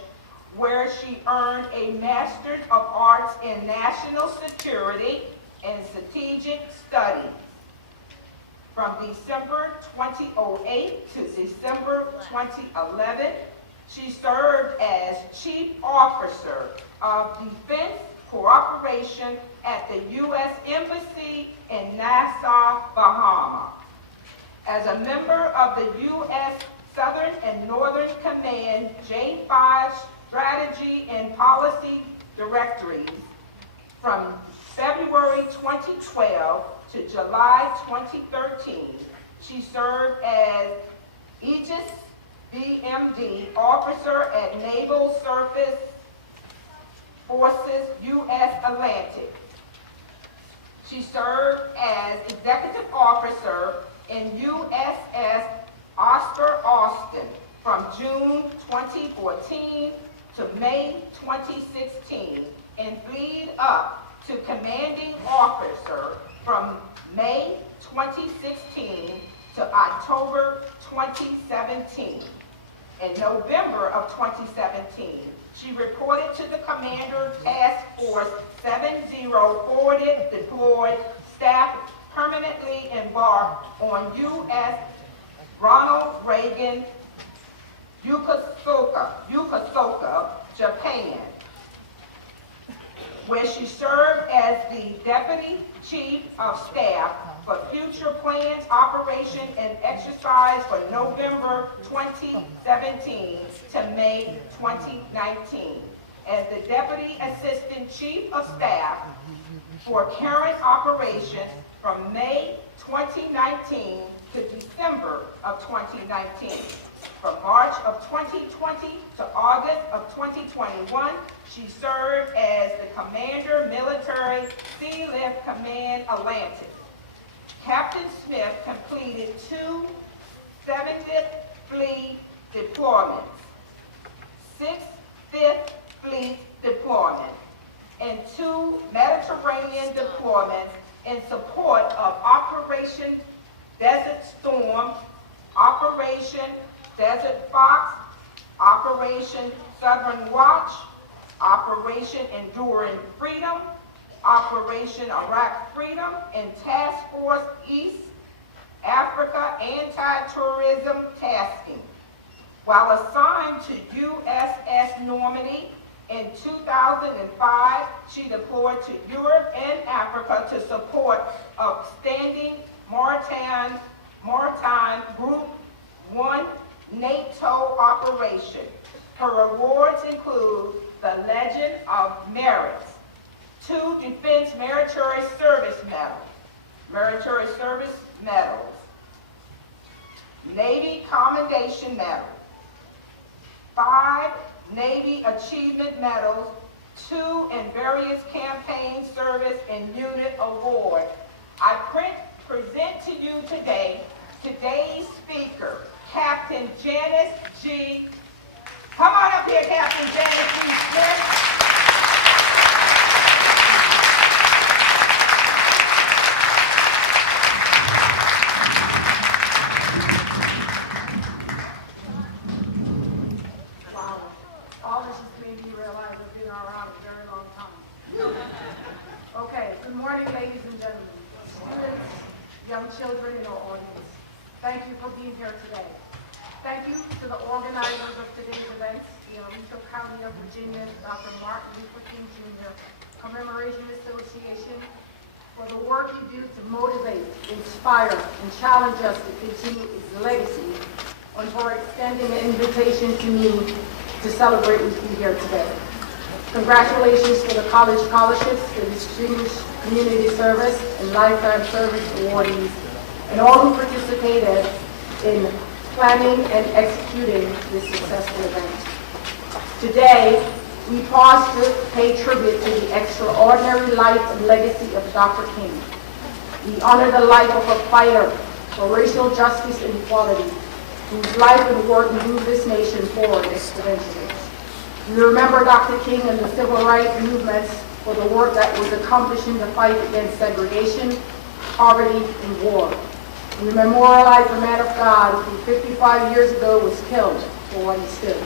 where she earned a Master's of Arts in National Security and Strategic Studies. From December 2008 to December 2011, she served as Chief Officer of Defense Cooperation at the U.S. Embassy in Nassau, Bahamas. As a member of the U.S. Southern and Northern Command J5 Strategy and Policy Directories from February 2012 to July 2013, she served as Aegis BMD Officer at Naval Surface Forces U.S. Atlantic. She served as Executive Officer in USS Oscar Austin from June 2014 to May 2016 and lead up to Commanding Officer from May 2016 to October 2017. In November of 2017, she reported to the Commander Task Force 70 forwarded deployed staff permanently embarked on U.S. Ronald Reagan Yokosuka, Japan, where she served as the Deputy Chief of Staff for Future Plans, Operation, and Exercise for November 2017 to May 2019, as the Deputy Assistant Chief of Staff for Current Operations from May 2019 to December of 2019. From March of 2020 to August of 2021, she served as the Commander, Military Sealift Command Atlantic. Captain Smith completed 2 70th Fleet deployments, 6 5th Fleet deployments, and 2 Mediterranean deployments in support of Operation Desert Storm, Operation Desert Fox, Operation Southern Watch, Operation Enduring Freedom, Operation Iraq Freedom, and Task Force East Africa Anti-Terrorism Tasking. While assigned to USS Normandy in 2005, she deployed to Europe and Africa to support outstanding Maritime Group 1 NATO operation. Her awards include the Legion of Merit, 2 Defense Military Service Medals, Navy Commendation Medal, 5 Navy Achievement Medals, 2 in various campaign service and unit award. I present to you today today's speaker, Captain Janice G. Come on up here, Captain Janice G. Smith. Wow. All this just made me realize I've been around a very long time. Okay, good morning, ladies and gentlemen, students, young children in our audience. Thank you for being here today. Thank you to the organizers of today's event, the Aliso County of Virginia, Dr. Martin Luther King Jr. Commemoration Association, for the work you do to motivate, inspire, and challenge us to continue its legacy, and for extending an invitation to me to celebrate with you here today. Congratulations to the college scholarships, the Distinguished Community Service and Lifetime Service awardees, and all who participated in planning and executing this successful event. Today, we pause to pay tribute to the extraordinary life and legacy of Dr. King. We honor the life of a fighter for racial justice and equality, whose life and work moved this nation forward exponentially. We remember Dr. King and the civil rights movements for the work that was accomplished in the fight against segregation, poverty, and war. We memorialize the man of God who 55 years ago was killed for what he stood.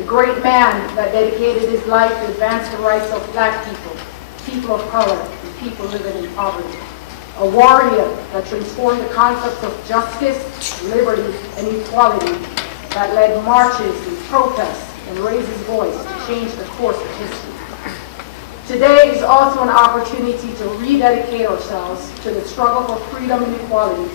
A great man that dedicated his life to advance the rights of black people, people of color, and people living in poverty. A warrior that transformed the concepts of justice, liberty, and equality, that led marches and protests and raised his voice to change the course of history. Today is also an opportunity to rededicate ourselves to the struggle for freedom and equality,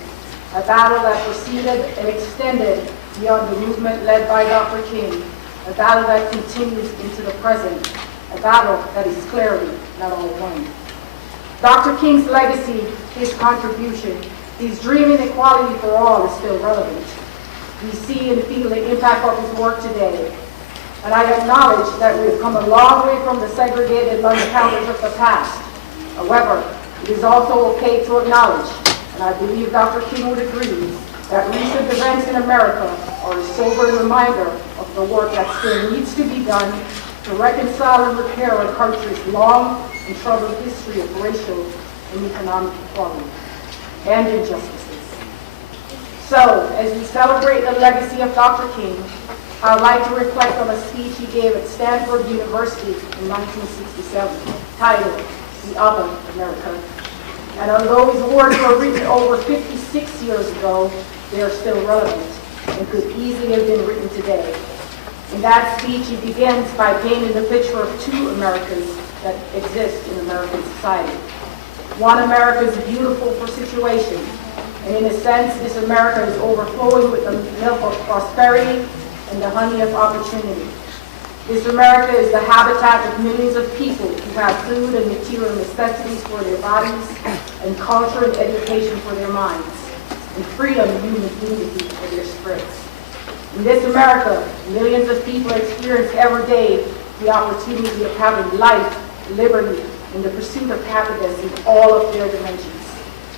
a battle that proceeded and extended beyond the movement led by Dr. King, a battle that continues into the present, a battle that is clearly not all won. Dr. King's legacy, his contribution, his dream in equality for all is still relevant. We see and feel the impact of his work today. And I acknowledge that we have come a long way from the segregated lunch counters of the past. However, it is also okay to acknowledge, and I believe Dr. King would agree, that recent events in America are a sobering reminder of the work that still needs to be done to reconcile and repair our country's long and troubled history of racial and economic equality and injustices. So, as we celebrate the legacy of Dr. King, I would like to reflect on a speech he gave at Stanford University in 1967, titled The Other America. And although his words were written over 56 years ago, they are still relevant and could easily have been written today. In that speech, he begins by painting the picture of 2 Americas that exist in American society. One America is beautiful for situation, and in a sense, this America is overflowing with the milk of prosperity and the honey of opportunity. This America is the habitat of millions of people who have food and material necessities for their bodies, and culture and education for their minds, and freedom and human dignity for their spirits. In this America, millions of people experience every day the opportunity of having life, liberty, and the pursuit of happiness in all of their dimensions.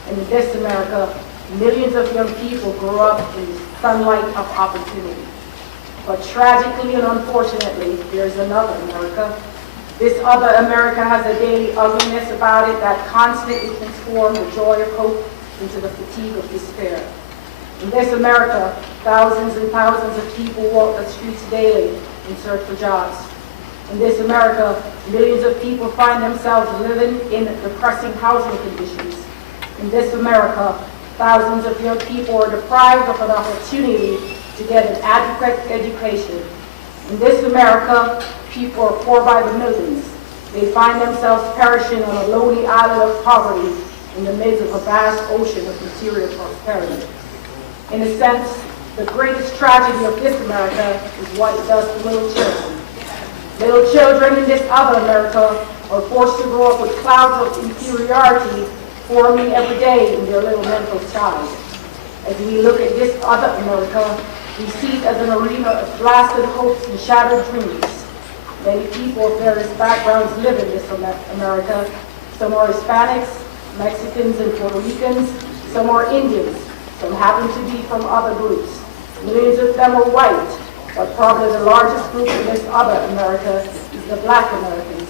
And in this America, millions of young people grow up in the sunlight of opportunity. But tragically and unfortunately, there's another America. This other America has a daily ugliness about it that constantly transforms the joy of hope into the fatigue of despair. In this America, thousands and thousands of people walk the streets daily in search for jobs. In this America, millions of people find themselves living in depressing housing conditions. In this America, thousands of young people are deprived of an opportunity to get an adequate education. In this America, people are poor by the millions. They find themselves perishing on a lonely island of poverty in the midst of a vast ocean of material prosperity. In a sense, the greatest tragedy of this America is what it does to little children. Little children in this other America are forced to grow up with clouds of inferiority forming every day in their little mental skies. As we look at this other America, we see it as an arena of blasted hopes and shattered dreams. Many people of various backgrounds live in this America. Some are Hispanics, Mexicans, and Puerto Ricans. Some are Indians. Some happen to be from other groups. Millions of them are white, but probably the largest group in this other America is the Black Americans.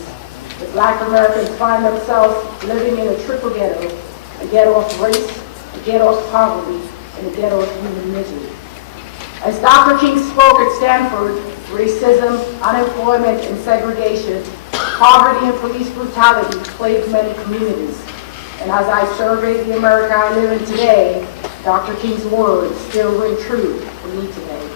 The Black Americans find themselves living in a triple ghetto: a ghetto of race, a ghetto of poverty, and a ghetto of human misery. As Dr. King spoke at Stanford, racism, unemployment, and segregation, poverty and police brutality plague many communities. And as I survey the America I live in today, Dr. King's words still ring true for me today.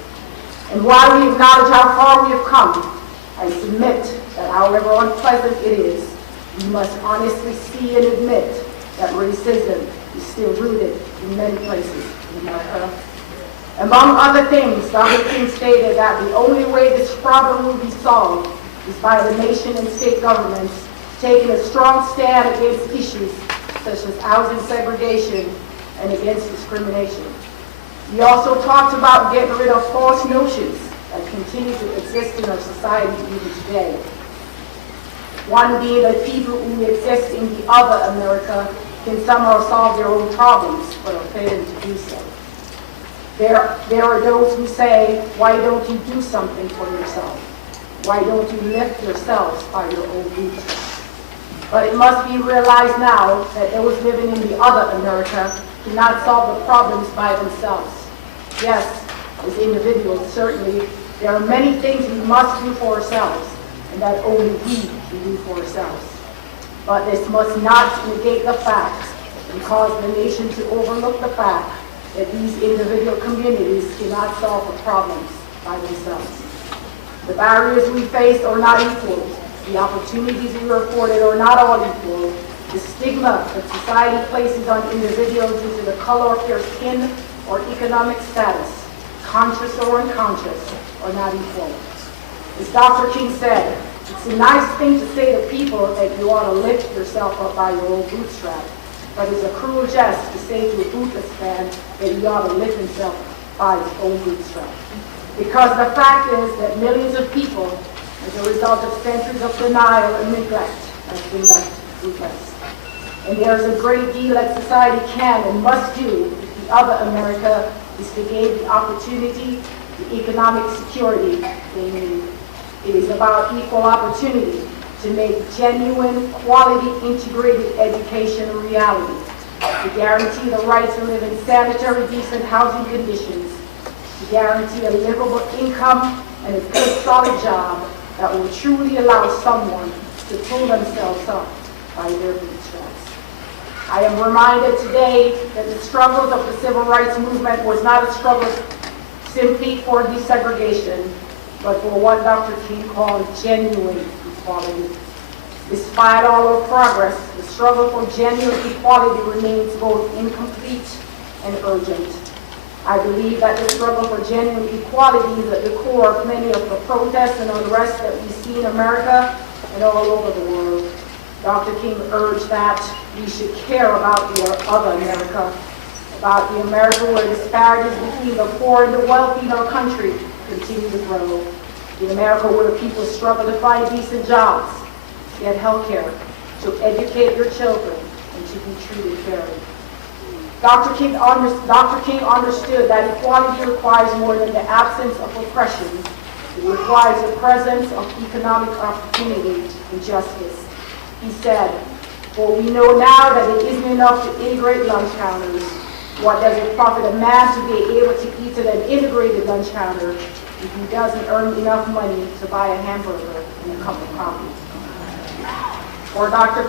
And while we acknowledge how far we have come, I submit that however unpleasant it is, we must honestly see and admit that racism is still rooted in many places in America. Among other things, Dr. King stated that the only way this problem will be solved is by the nation and state governments taking a strong stand against issues such as housing segregation and against discrimination. He also talked about getting rid of false notions that continue to exist in our society even today. One being that people who exist in the other America can somehow solve their own problems, but are failing to do so. There are those who say, why don't you do something for yourself? Why don't you lift yourselves by your own bootstraps? But it must be realized now that those living in the other America cannot solve the problems by themselves. Yes, as individuals, certainly, there are many things we must do for ourselves, and that only we can do for ourselves. But this must not negate the fact and cause the nation to overlook the fact that these individual communities cannot solve the problems by themselves. The barriers we face are not equal. The opportunities we are afforded are not all equal. The stigma that society places on individuals due to the color of their skin or economic status, conscious or unconscious, are not equal. As Dr. King said, it's a nice thing to say to people that you ought to lift yourself up by your own bootstrap, but it's a cruel jest to say to a bootless man that he ought to lift himself by his own bootstrap. Because the fact is that millions of people, as a result of centuries of denial and neglect, have been left rootless. And there is a great deal that society can and must do if the other America is to gain the opportunity, the economic security they need. It is about equal opportunity to make genuine, quality, integrated education a reality, to guarantee the right to live in sanitary, decent housing conditions, to guarantee a livable income and a good, solid job that will truly allow someone to pull themselves up by their bootstraps. I am reminded today that the struggles of the civil rights movement was not a struggle simply for desegregation, but for what Dr. King called genuine equality. Despite all our progress, the struggle for genuine equality remains both incomplete and urgent. I believe that the struggle for genuine equality is at the core of many of the protests and unrest that we see in America and all over the world. Dr. King urged that we should care about the other America about the America where disparities between the poor and the wealthy in our country continue to grow. The America where people struggle to find decent jobs, to get health care, to educate their children, and to be treated fairly. Dr. King understood that equality requires more than the absence of oppression. It requires the presence of economic opportunity and justice. He said, "For we know now that it isn't enough to integrate lunch counters. What does it profit a man to be able to eat at an integrated lunch counter if he doesn't earn enough money to buy a hamburger and a cup of coffee?" From Dr.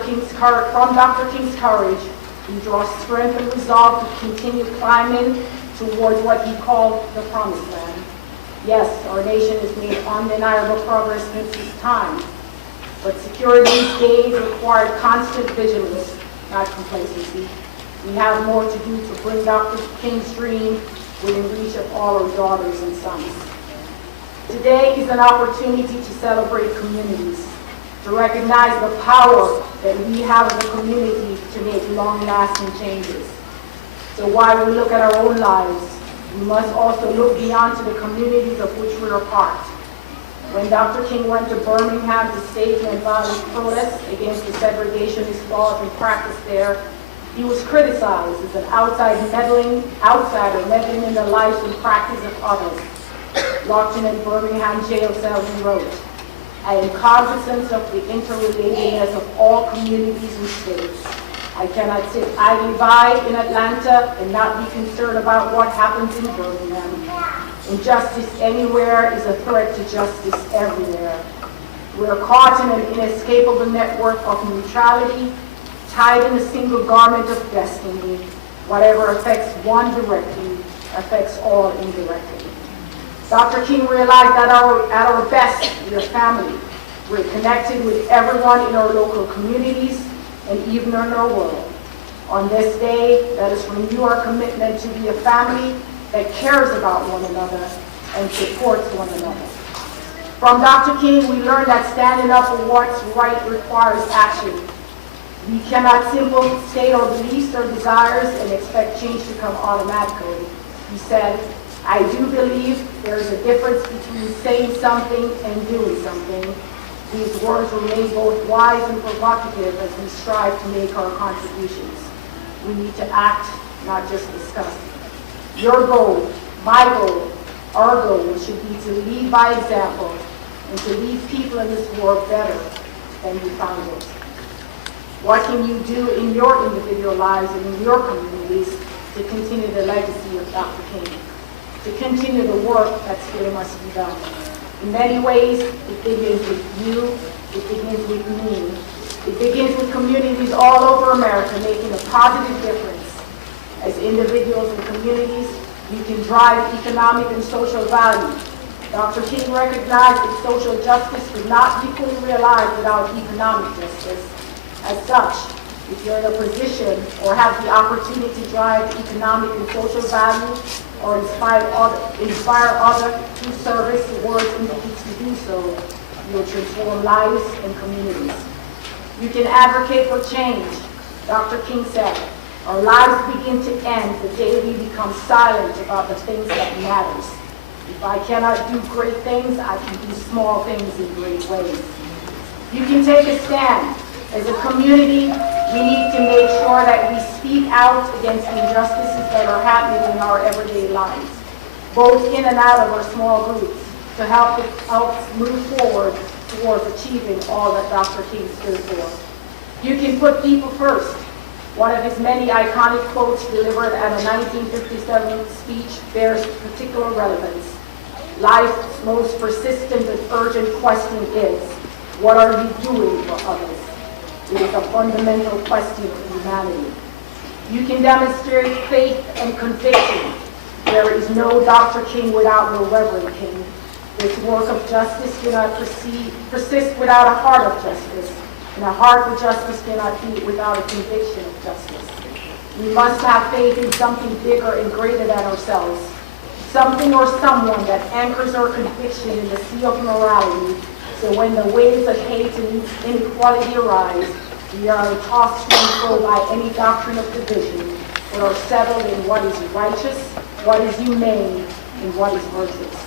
King's courage, we draw strength and resolve to continue climbing towards what he called the promised land. Yes, our nation has made undeniable progress since his time, but securing these gains required constant vigilance, not complacency. We have more to do to bring Dr. King's dream within reach of all our daughters and sons. Today is an opportunity to celebrate communities, to recognize the power that we have as a community to make long-lasting changes. So while we look at our own lives, we must also look beyond to the communities of which we are part. When Dr. King went to Birmingham to stage an violent protest against the segregationist laws in practice there, he was criticized as an outsider meddling in the lives and practice of others. Locked in Birmingham jail cells, he wrote, "I am cognizant of the interrelatedness of all communities and states. I cannot sit idly by in Atlanta and not be concerned about what happens in Birmingham. Injustice anywhere is a threat to justice everywhere. We are caught in an inescapable network of neutrality, tied in a single garment of destiny. Whatever affects one directly affects all indirectly." Dr. King realized that at our best, we are family. We're connected with everyone in our local communities and even in our world. On this day, let us renew our commitment to be a family that cares about one another and supports one another. From Dr. King, we learned that standing up for what's right requires action. We cannot simply state our beliefs or desires and expect change to come automatically. He said, "I do believe there is a difference between saying something and doing something." These words remain both wise and provocative as we strive to make our contributions. We need to act, not just discuss. Your goal, my goal, our goal should be to lead by example and to leave people in this world better than you found it. What can you do in your individual lives and in your communities to continue the legacy of Dr. King, to continue the work that still must be done? In many ways, it begins with you, it begins with me. It begins with communities all over America making a positive difference. As individuals and communities, we can drive economic and social value. Dr. King recognized that social justice could not be fully realized without economic justice. As such, if you're in a position or have the opportunity to drive economic and social value or inspire others through service, words, and deeds to do so, you'll transform lives and communities. You can advocate for change. Dr. King said, "Our lives begin to end the day we become silent about the things that matters. If I cannot do great things, I can do small things in great ways." You can take a stand. As a community, we need to make sure that we speak out against injustices that are happening in our everyday lives, both in and out of our small groups, to help us move forward towards achieving all that Dr. King stood for. You can put people first. One of his many iconic quotes delivered at a 1957 speech bears particular relevance. Life's most persistent and urgent question is, what are you doing for others? It is a fundamental question of humanity. You can demonstrate faith and conviction. There is no Dr. King without no Reverend King. This work of justice cannot persist without a heart of justice, and a heart for justice cannot be without a conviction of justice. We must have faith in something bigger and greater than ourselves, something or someone that anchors our conviction in the sea of morality, so when the waves of hate and inequality arise, we are tossed to and fro by any doctrine of division, but are settled in what is righteous, what is humane, and what is virtuous.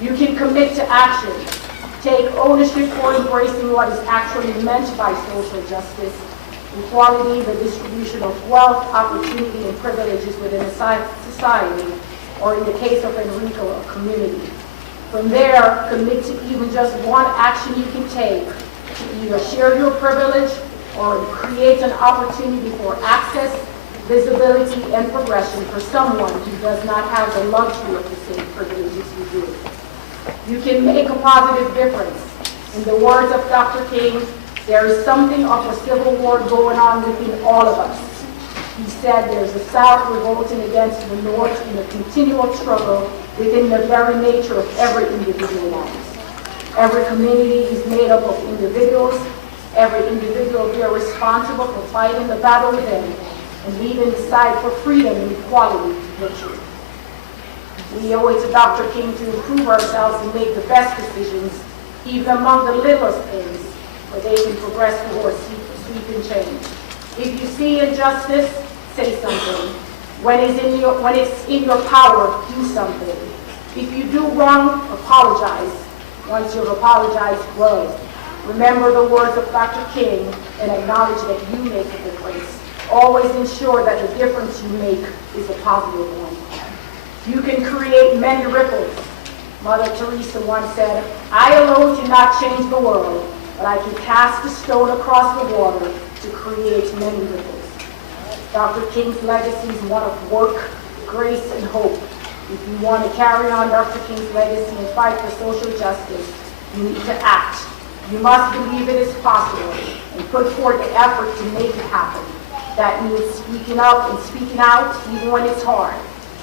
You can commit to action, take ownership for embracing what is actually meant by social justice, equality, the distribution of wealth, opportunity, and privileges within a society, or in the case of Enrico, a community. From there, commit to even just one action you can take to either share your privilege or create an opportunity for access, visibility, and progression for someone who does not have the luxury of the same privileges you do. You can make a positive difference. In the words of Dr. King, there is something of a civil war going on within all of us. He said there's a South revolting against the North in a continual struggle within the very nature of every individual life. Every community is made up of individuals. Every individual here is responsible for fighting the battle within and leading the side for freedom and equality and virtue. We owe it to Dr. King to improve ourselves and make the best decisions, even among the littlest things, where they can progress towards sweeping change. If you see injustice, say something. When it's in your power, do something. If you do wrong, apologize. Once you've apologized, grow. Remember the words of Dr. King and acknowledge that you make a difference. Always ensure that the difference you make is a positive one. You can create many ripples. Mother Teresa once said, I alone cannot change the world, but I can cast a stone across the water to create many ripples. Dr. King's legacy is one of work, grace, and hope. If you want to carry on Dr. King's legacy and fight for social justice, you need to act. You must believe it is possible and put forth the effort to make it happen. That means speaking up and speaking out even when it's hard.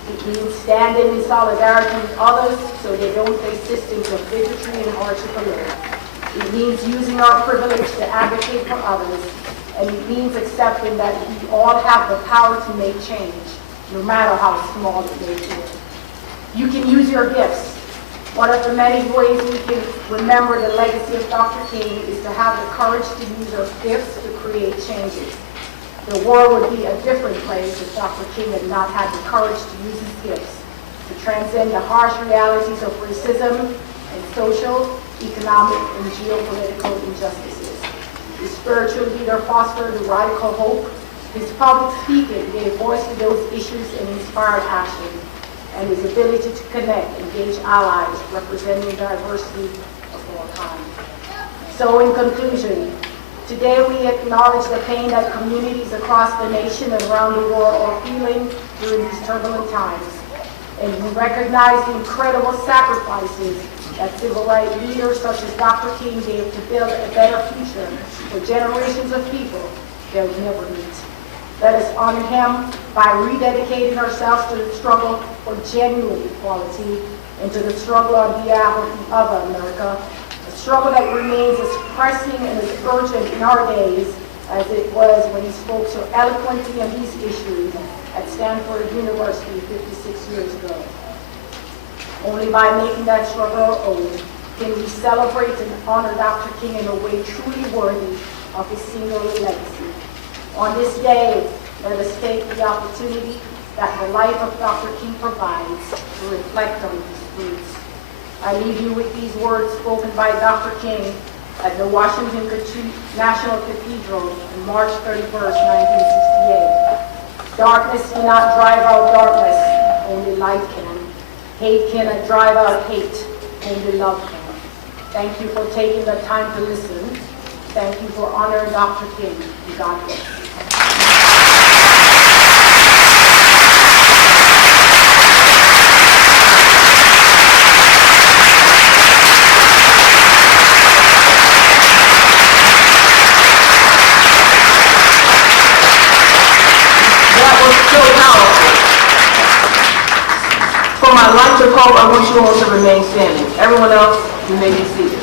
It means standing in solidarity with others so they don't face systems of bigotry and hardship alone. It means using our privilege to advocate for others. And it means accepting that we all have the power to make change, no matter how small it may feel. You can use your gifts. One of the many ways we can remember the legacy of Dr. King is to have the courage to use our gifts to create changes. The world would be a different place if Dr. King had not had the courage to use his gifts to transcend the harsh realities of racism and social, economic, and geopolitical injustices. His spiritual leader fostered radical hope. His public speaking gave voice to those issues and inspired action. And his ability to connect, engage allies representing the diversity of all time. So in conclusion, today we acknowledge the pain that communities across the nation and around the world are feeling during these turbulent times. And we recognize the incredible sacrifices that civil rights leaders such as Dr. King gave to build a better future for generations of people that would never meet. Let us honor him by rededicating ourselves to the struggle for genuine equality and to the struggle on behalf of the other America, a struggle that remains as pressing and as urgent in our days as it was when he spoke so eloquently on these issues at Stanford University 56 years ago. Only by making that struggle our own can we celebrate and honor Dr. King in a way truly worthy of his singular legacy. On this day, let us take the opportunity that the life of Dr. King provides to reflect on his fruits. I leave you with these words spoken by Dr. King at the Washington National Cathedral on March 31st, 1968. Darkness cannot drive out darkness, only light can. Hate cannot drive out hate, only love can. Thank you for taking the time to listen. Thank you for honoring Dr. King, and God bless. That was so powerful. For my light to hope, I want you all to remain standing. Everyone else, you may be seated.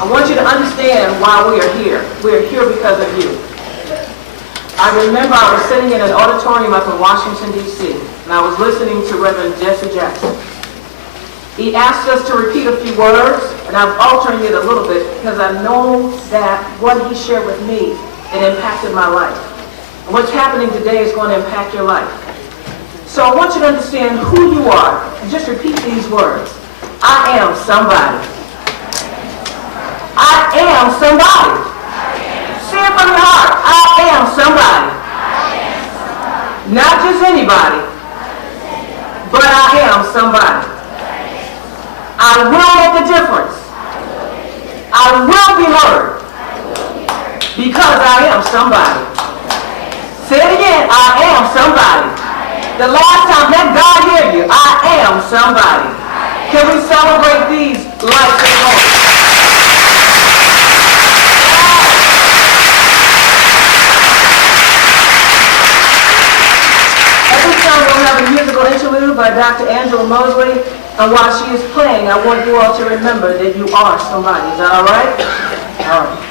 I want you to understand why we are here. We are here because of you. I remember I was sitting in an auditorium up in Washington, D.C., and I was listening to Reverend Jesse Jackson. He asked us to repeat a few words, and I'm altering it a little bit because I know that what he shared with me, it impacted my life. And what's happening today is going to impact your life. So I want you to understand who you are. And just repeat these words. I am somebody. I am somebody. Say it from your heart. I am somebody. Not just anybody, but I am somebody. I will make a difference. I will be heard because I am somebody. Say it again. I am somebody. The last time, let God hear you. I am somebody. Can we celebrate these life and hope? At this time, we'll have a musical interlude by Dr. Angela Mosley. And while she is playing, I want you all to remember that you are somebody. Is that all right? All right.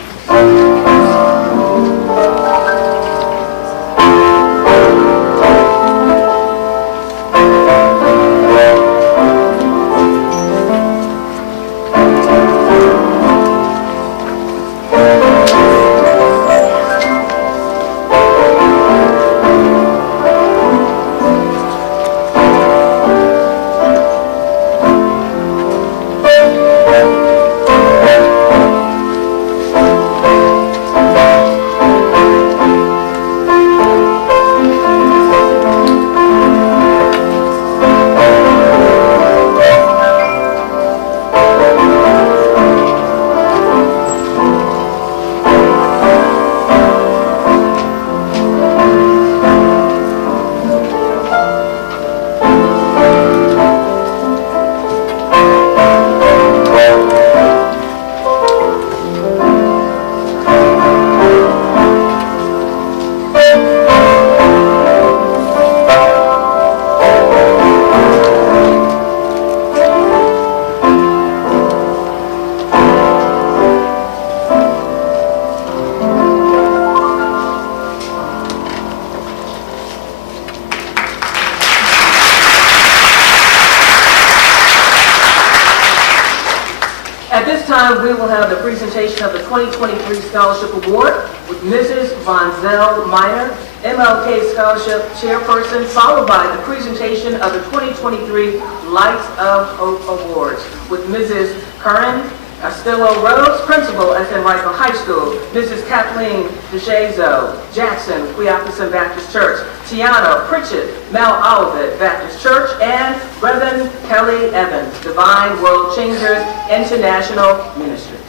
At this time, we will have the presentation of the 2023 Scholarship Award with Mrs. Vonzell Minor, MLK Scholarship Chairperson, followed by the presentation of the 2023 Lights of Hope Awards with Mrs. Karen Castillo Rhodes, Principal at Enrico High School, Mrs. Kathleen DeJazo Jackson, Quiapason Baptist Church, Tiana Pritchett, Mount Olivet Baptist Church, and Reverend Kelly Evans, Divine World Changers International Ministries.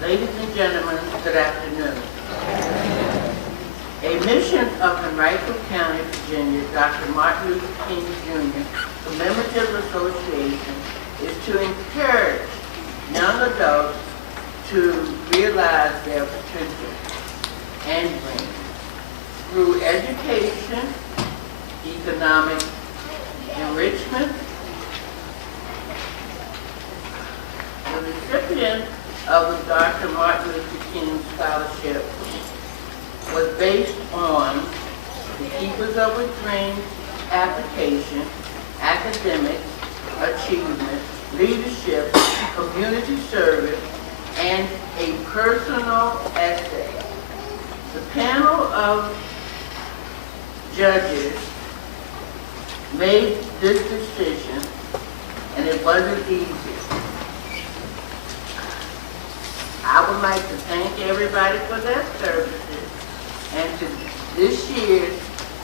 Ladies and gentlemen, good afternoon. A mission of Henrico County, Virginia, Dr. Martin Luther King Jr. Commemorative Association is to encourage young adults to realize their potential and dreams through education, economic enrichment. The recipient of the Dr. Martin Luther King Scholarship was based on the Keepers of a Dream application, academics, achievement, leadership, community service, and a personal essay. The panel of judges made this decision, and it wasn't easy. I would like to thank everybody for their services, and to this year's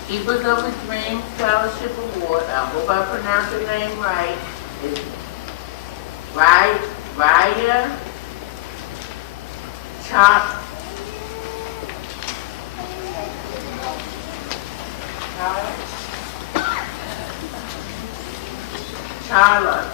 Keepers of a Dream Scholarship Award, I hope I pronounced the name right, is Raya Charla.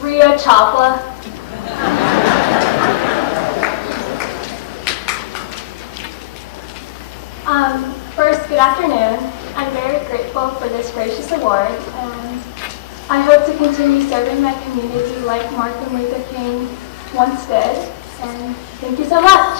Rhea Chopla. First, good afternoon. I'm very grateful for this gracious award, and I hope to continue serving my community like Martin Luther King once did. And thank you so much.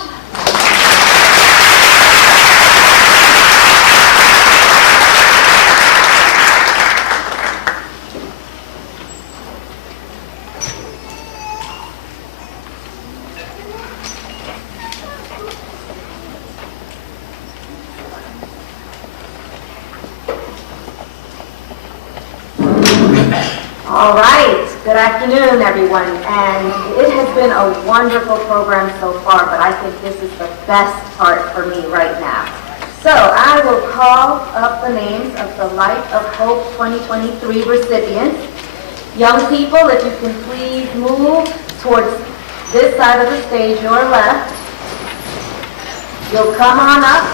All right, good afternoon, everyone. And it has been a wonderful program so far, but I think this is the best part for me right now. So I will call up the names of the Light of Hope 2023 recipients. Young people, if you can please move towards this side of the stage, your left. You'll come on up,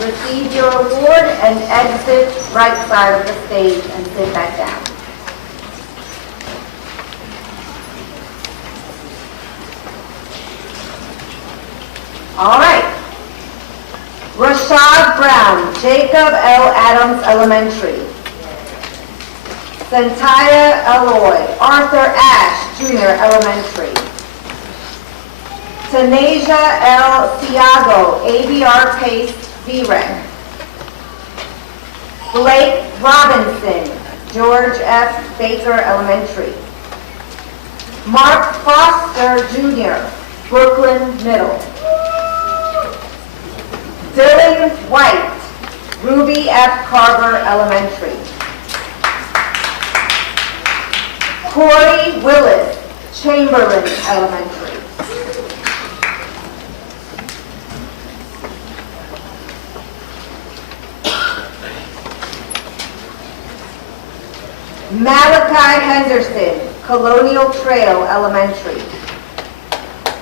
receive your award, and exit right side of the stage and sit back down. All right. Rashad Brown, Jacob L. Adams Elementary. Santaya Eloy, Arthur Ashe Junior Elementary. Tanasia L. Siago, ABR Pace, VREC. Blake Robinson, George F. Baker Elementary. Mark Foster Jr., Brooklyn Middle. Dylan White, Ruby F. Carver Elementary. Corey Willis, Chamberlain Elementary. Malachi Henderson, Colonial Trail Elementary.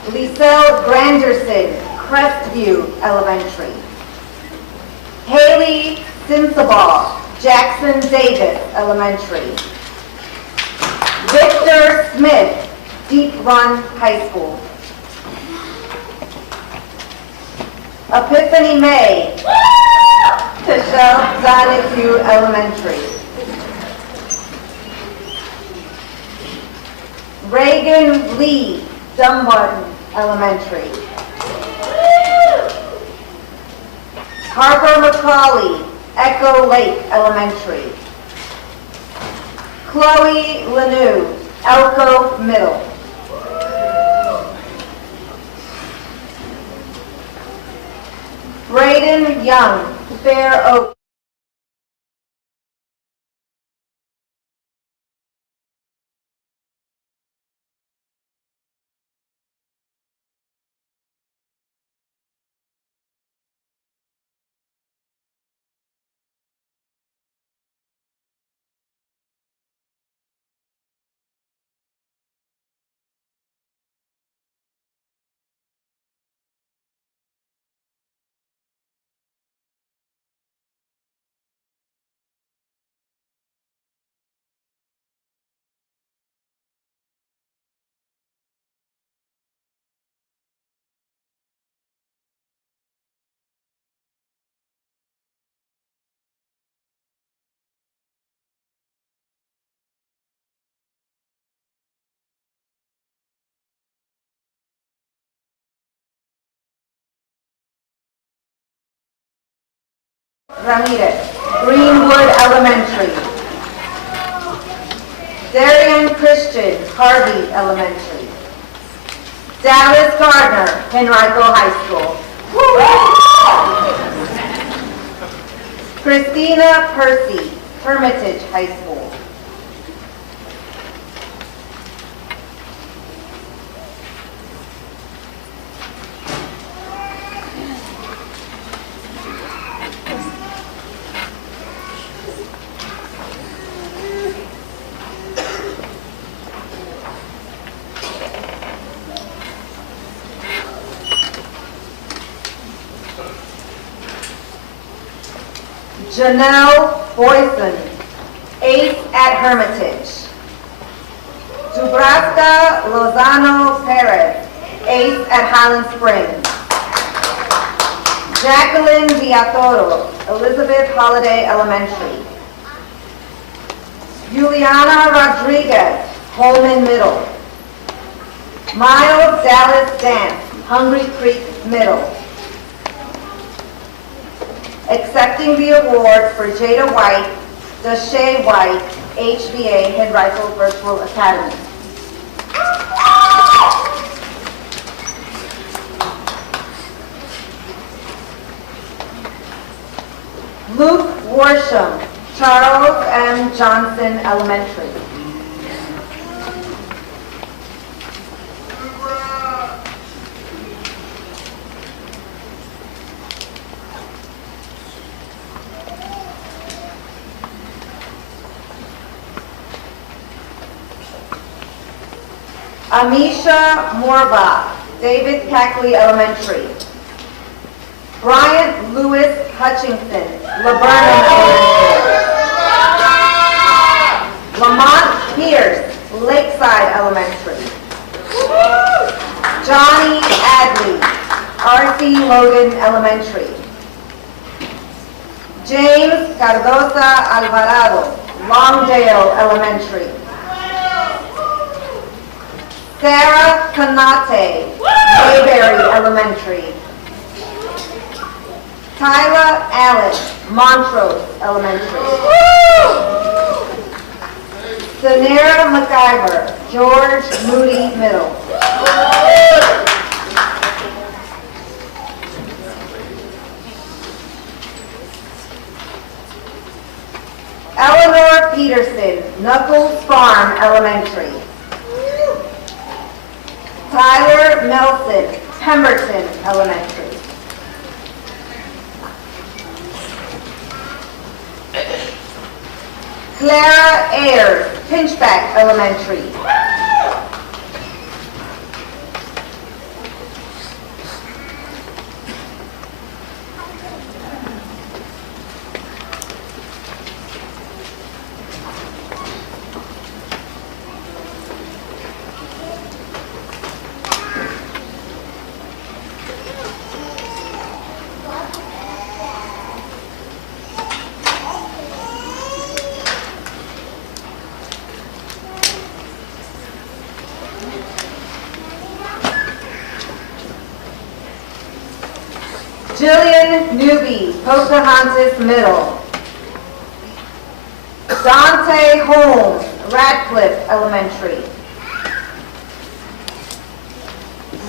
Lisel Granderson, Crestview Elementary. Haley Sensabaugh, Jackson Davis Elementary. Victor Smith, Deep Run High School. Epiphany May, Tashelle Donahue Elementary. Reagan Lee, Dumbarton Elementary. Harper McCauley, Echo Lake Elementary. Chloe Lanou, Elko Middle. Braden Young, Fair Oak. Ramirez, Greenwood Elementary. Darian Christian, Harvey Elementary. Dallas Gardner, Henrico High School. Christina Percy, Hermitage High School. Janelle Boyson, Ace at Hermitage. Subrasta Lozano Perez, eighth at Highland Springs. Jacqueline Villatoro, Elizabeth Holiday Elementary. Juliana Rodriguez, Holman Middle. Miles Dallas Dance, Hungry Creek Middle. Accepting the award for Jada White, Dashay White, HVA, Head Rifle Virtual Academy. Luke Worsham, Charles M. Johnson Elementary. Amisha Morba, David Cackley Elementary. Bryant Lewis Hutchinson, Laburnum Elementary. Lamont Pierce, Lakeside Elementary. Johnny Adley, R.C. Logan Elementary. James Cardoza Alvarado, Longdale Elementary. Sarah Kanate, Mayberry Elementary. Tyler Allen, Montrose Elementary. Sanera McIver, George Moody Middle. Eleanor Peterson, Knuckles Farm Elementary. Tyler Melson, Pemberton Elementary. Clara Ayers, Pinchback Elementary. Jillian Newby, Pocahontas Middle. Dante Holmes, Radcliffe Elementary.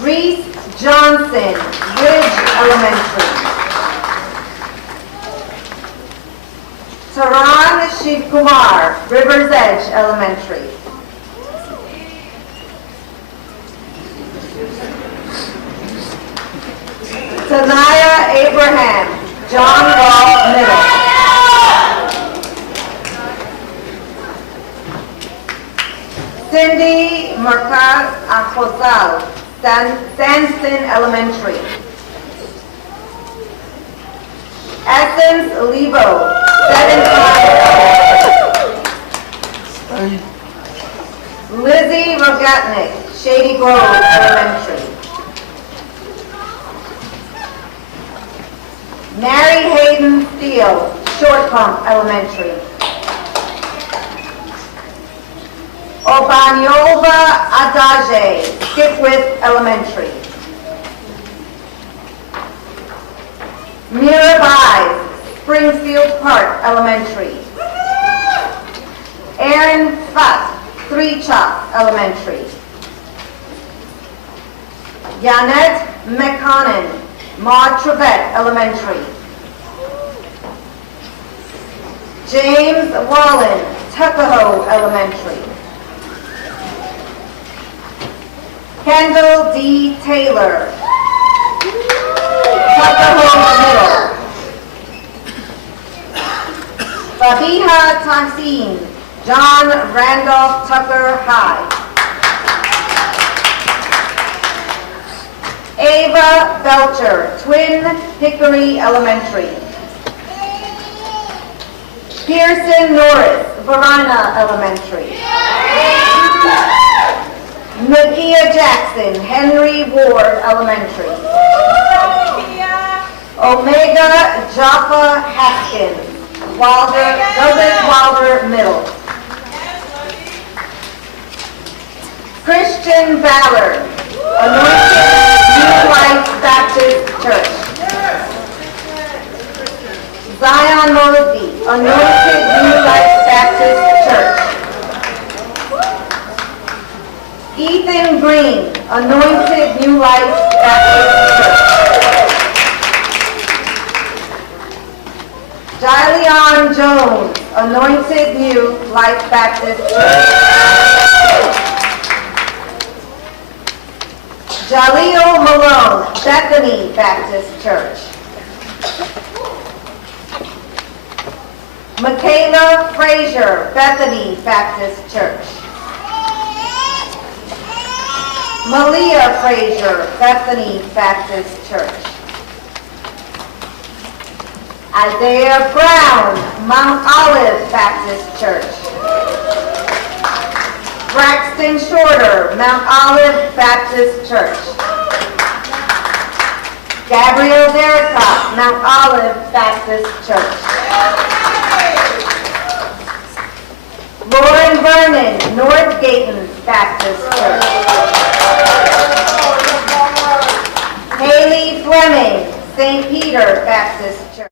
Reese Johnson, Ridge Elementary. Taran Shivkumar, River's Edge Elementary. Tanaya Abraham, John Wall Middle. Cindy Mercaz Acosal, Sanston Elementary. Essence Levo, 7 Lizzie Rogatnik, Shady Grove Elementary. Mary Hayden Steele, Short Pump Elementary. Obanyova Adage, Skipwith Elementary. Mirabai, Springfield Park Elementary. Aaron Futt, Three Chop Elementary. Yanet McConnon, Maud Trevette Elementary. James Wallen, Tuckahoe Elementary. Kendall D. Taylor, Tuckahoe Middle. Fabiha Tansin, John Randolph Tucker High. Ava Belcher, Twin Hickory Elementary. Pearson Norris, Varina Elementary. Sophia Jackson, Henry Ward Elementary. Omega Jaffa Haskins, Douglas Wilder Middle. Christian Ballard, Anointed New Life Baptist Church. Zion Mosby, Anointed New Life Baptist Church. Ethan Green, Anointed New Life Baptist Church. Jyleon Jones, Anointed New Life Baptist Church. Jaleel Malone, Bethany Baptist Church. Michaela Frazier, Bethany Baptist Church. Malia Frazier, Bethany Baptist Church. Isaiah Brown, Mount Olive Baptist Church. Braxton Shorter, Mount Olive Baptist Church. Gabrielle Derricott, Mount Olive Baptist Church. Lauren Vernon, North Gayton Baptist Church. Haley Fleming, St. Peter Baptist Church.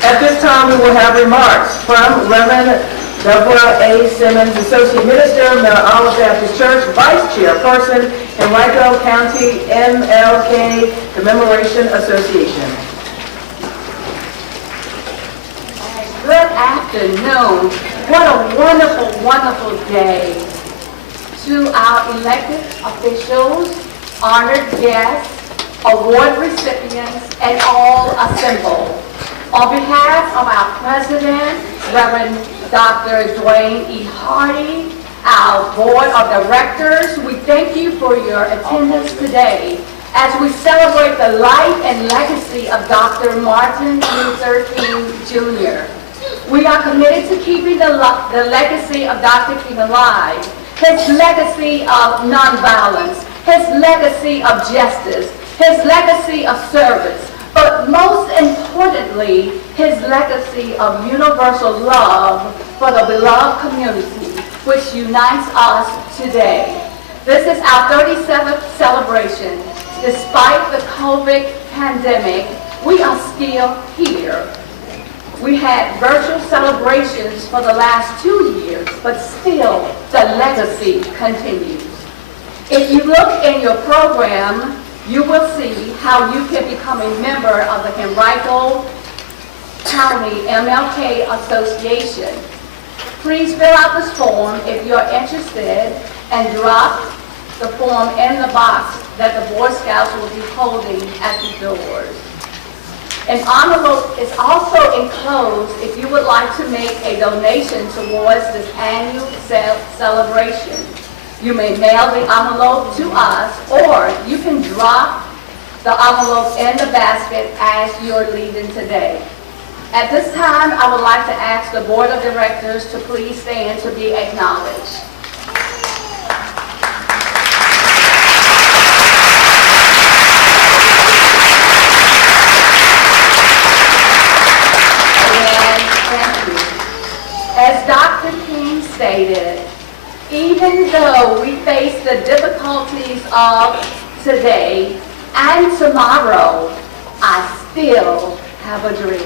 At this time, we will have remarks from Reverend Deborah A. Simmons, Associate Minister, Mount Olive Baptist Church, Vice Chairperson, Henrico County MLK Commemoration Association. Good afternoon. What a wonderful, wonderful day. To our elected officials, honored guests, award recipients, and all assembled. On behalf of our President, Reverend Dr. Dwayne E. Hardy, our Board of Directors, we thank you for your attendance today as we celebrate the life and legacy of Dr. Martin Luther King, Jr. We are committed to keeping the legacy of Dr. King alive, his legacy of nonviolence, his legacy of justice, his legacy of service, but most importantly, his legacy of universal love for the beloved community, which unites us today. This is our 37th celebration. Despite the COVID pandemic, we are still here. We had virtual celebrations for the last 2 years, but still the legacy continues. If you look in your program, you will see how you can become a member of the Henrico County MLK Association. Please fill out this form if you're interested and drop the form in the box that the Boy Scouts will be holding at the doors. An envelope is also enclosed if you would like to make a donation towards this annual celebration. You may mail the envelope to us, or you can drop the envelope in the basket as you're leaving today. At this time, I would like to ask the Board of Directors to please stand to be acknowledged. And thank you. As Dr. King stated, even though we face the difficulties of today and tomorrow, I still have a dream.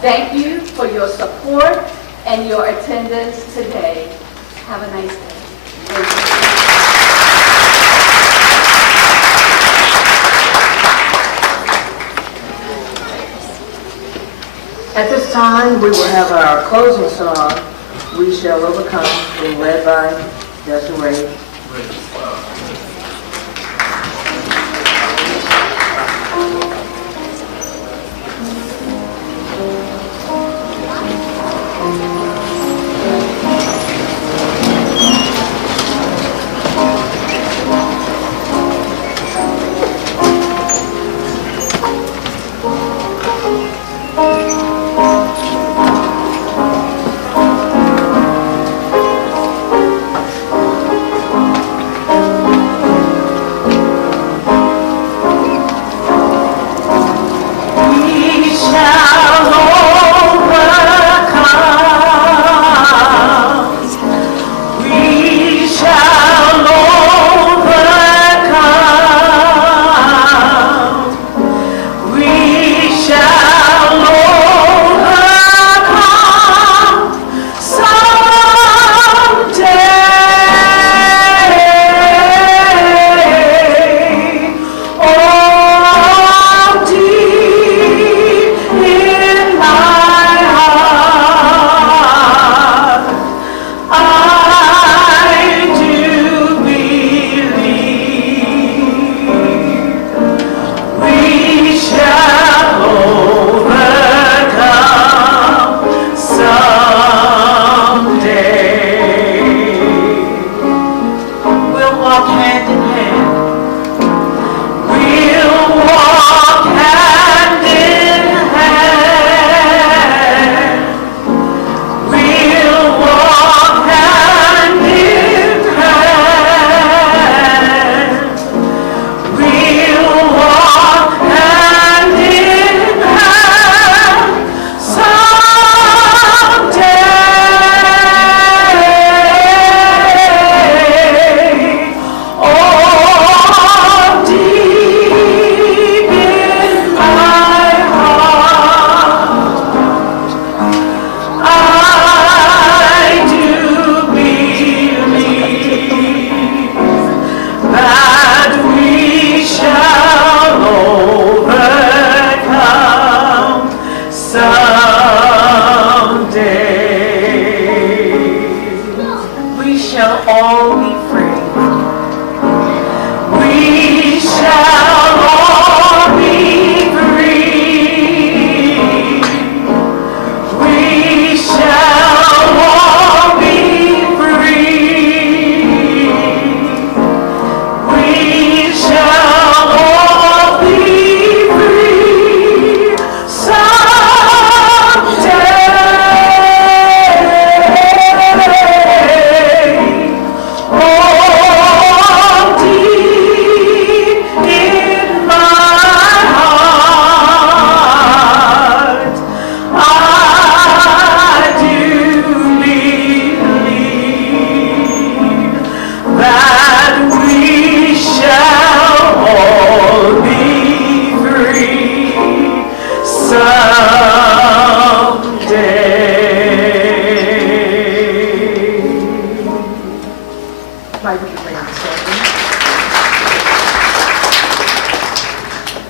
Thank you for your support and your attendance today. Have a nice day. Thank you. At this time, we will have our closing song, We Shall Overcome, being led by Desiree Bridges.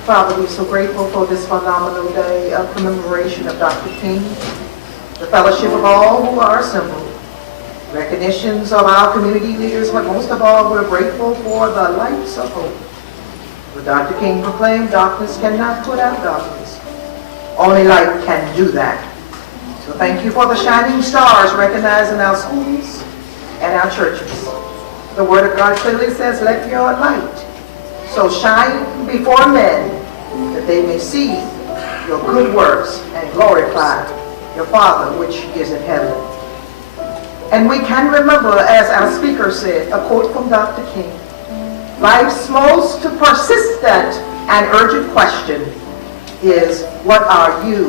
Father, we're so grateful for this phenomenal day of commemoration of Dr. King, the fellowship of all who are assembled, recognitions of our community leaders, but most of all, we're grateful for the lights of hope. For Dr. King proclaimed, darkness cannot put out darkness. Only light can do that. So thank you for the shining stars recognized in our schools and our churches. The Word of God clearly says, let your light so shine before men that they may see your good works and glorify your Father which is in heaven. And we can remember, as our speaker said, a quote from Dr. King, life's most persistent and urgent question is, what are you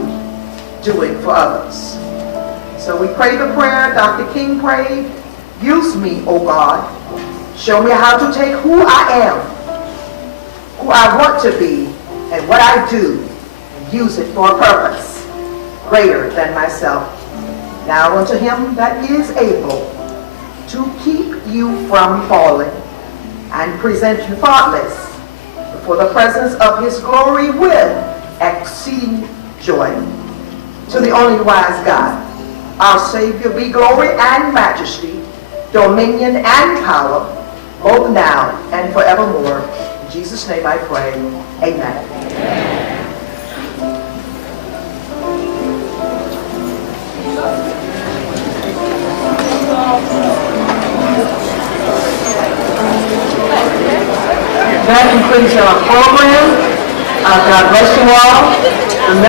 doing for others? So we pray the prayer Dr. King prayed, use me, O God. Show me how to take who I am, who I want to be, and what I do, and use it for a purpose greater than myself. Now unto him that is able to keep you from falling and present you faultless before the presence of his glory with exceeding joy. To the only wise God, our Savior, be glory and majesty, dominion and power, both now and forevermore. In Jesus' name I pray. Amen. That concludes our program. God bless you all.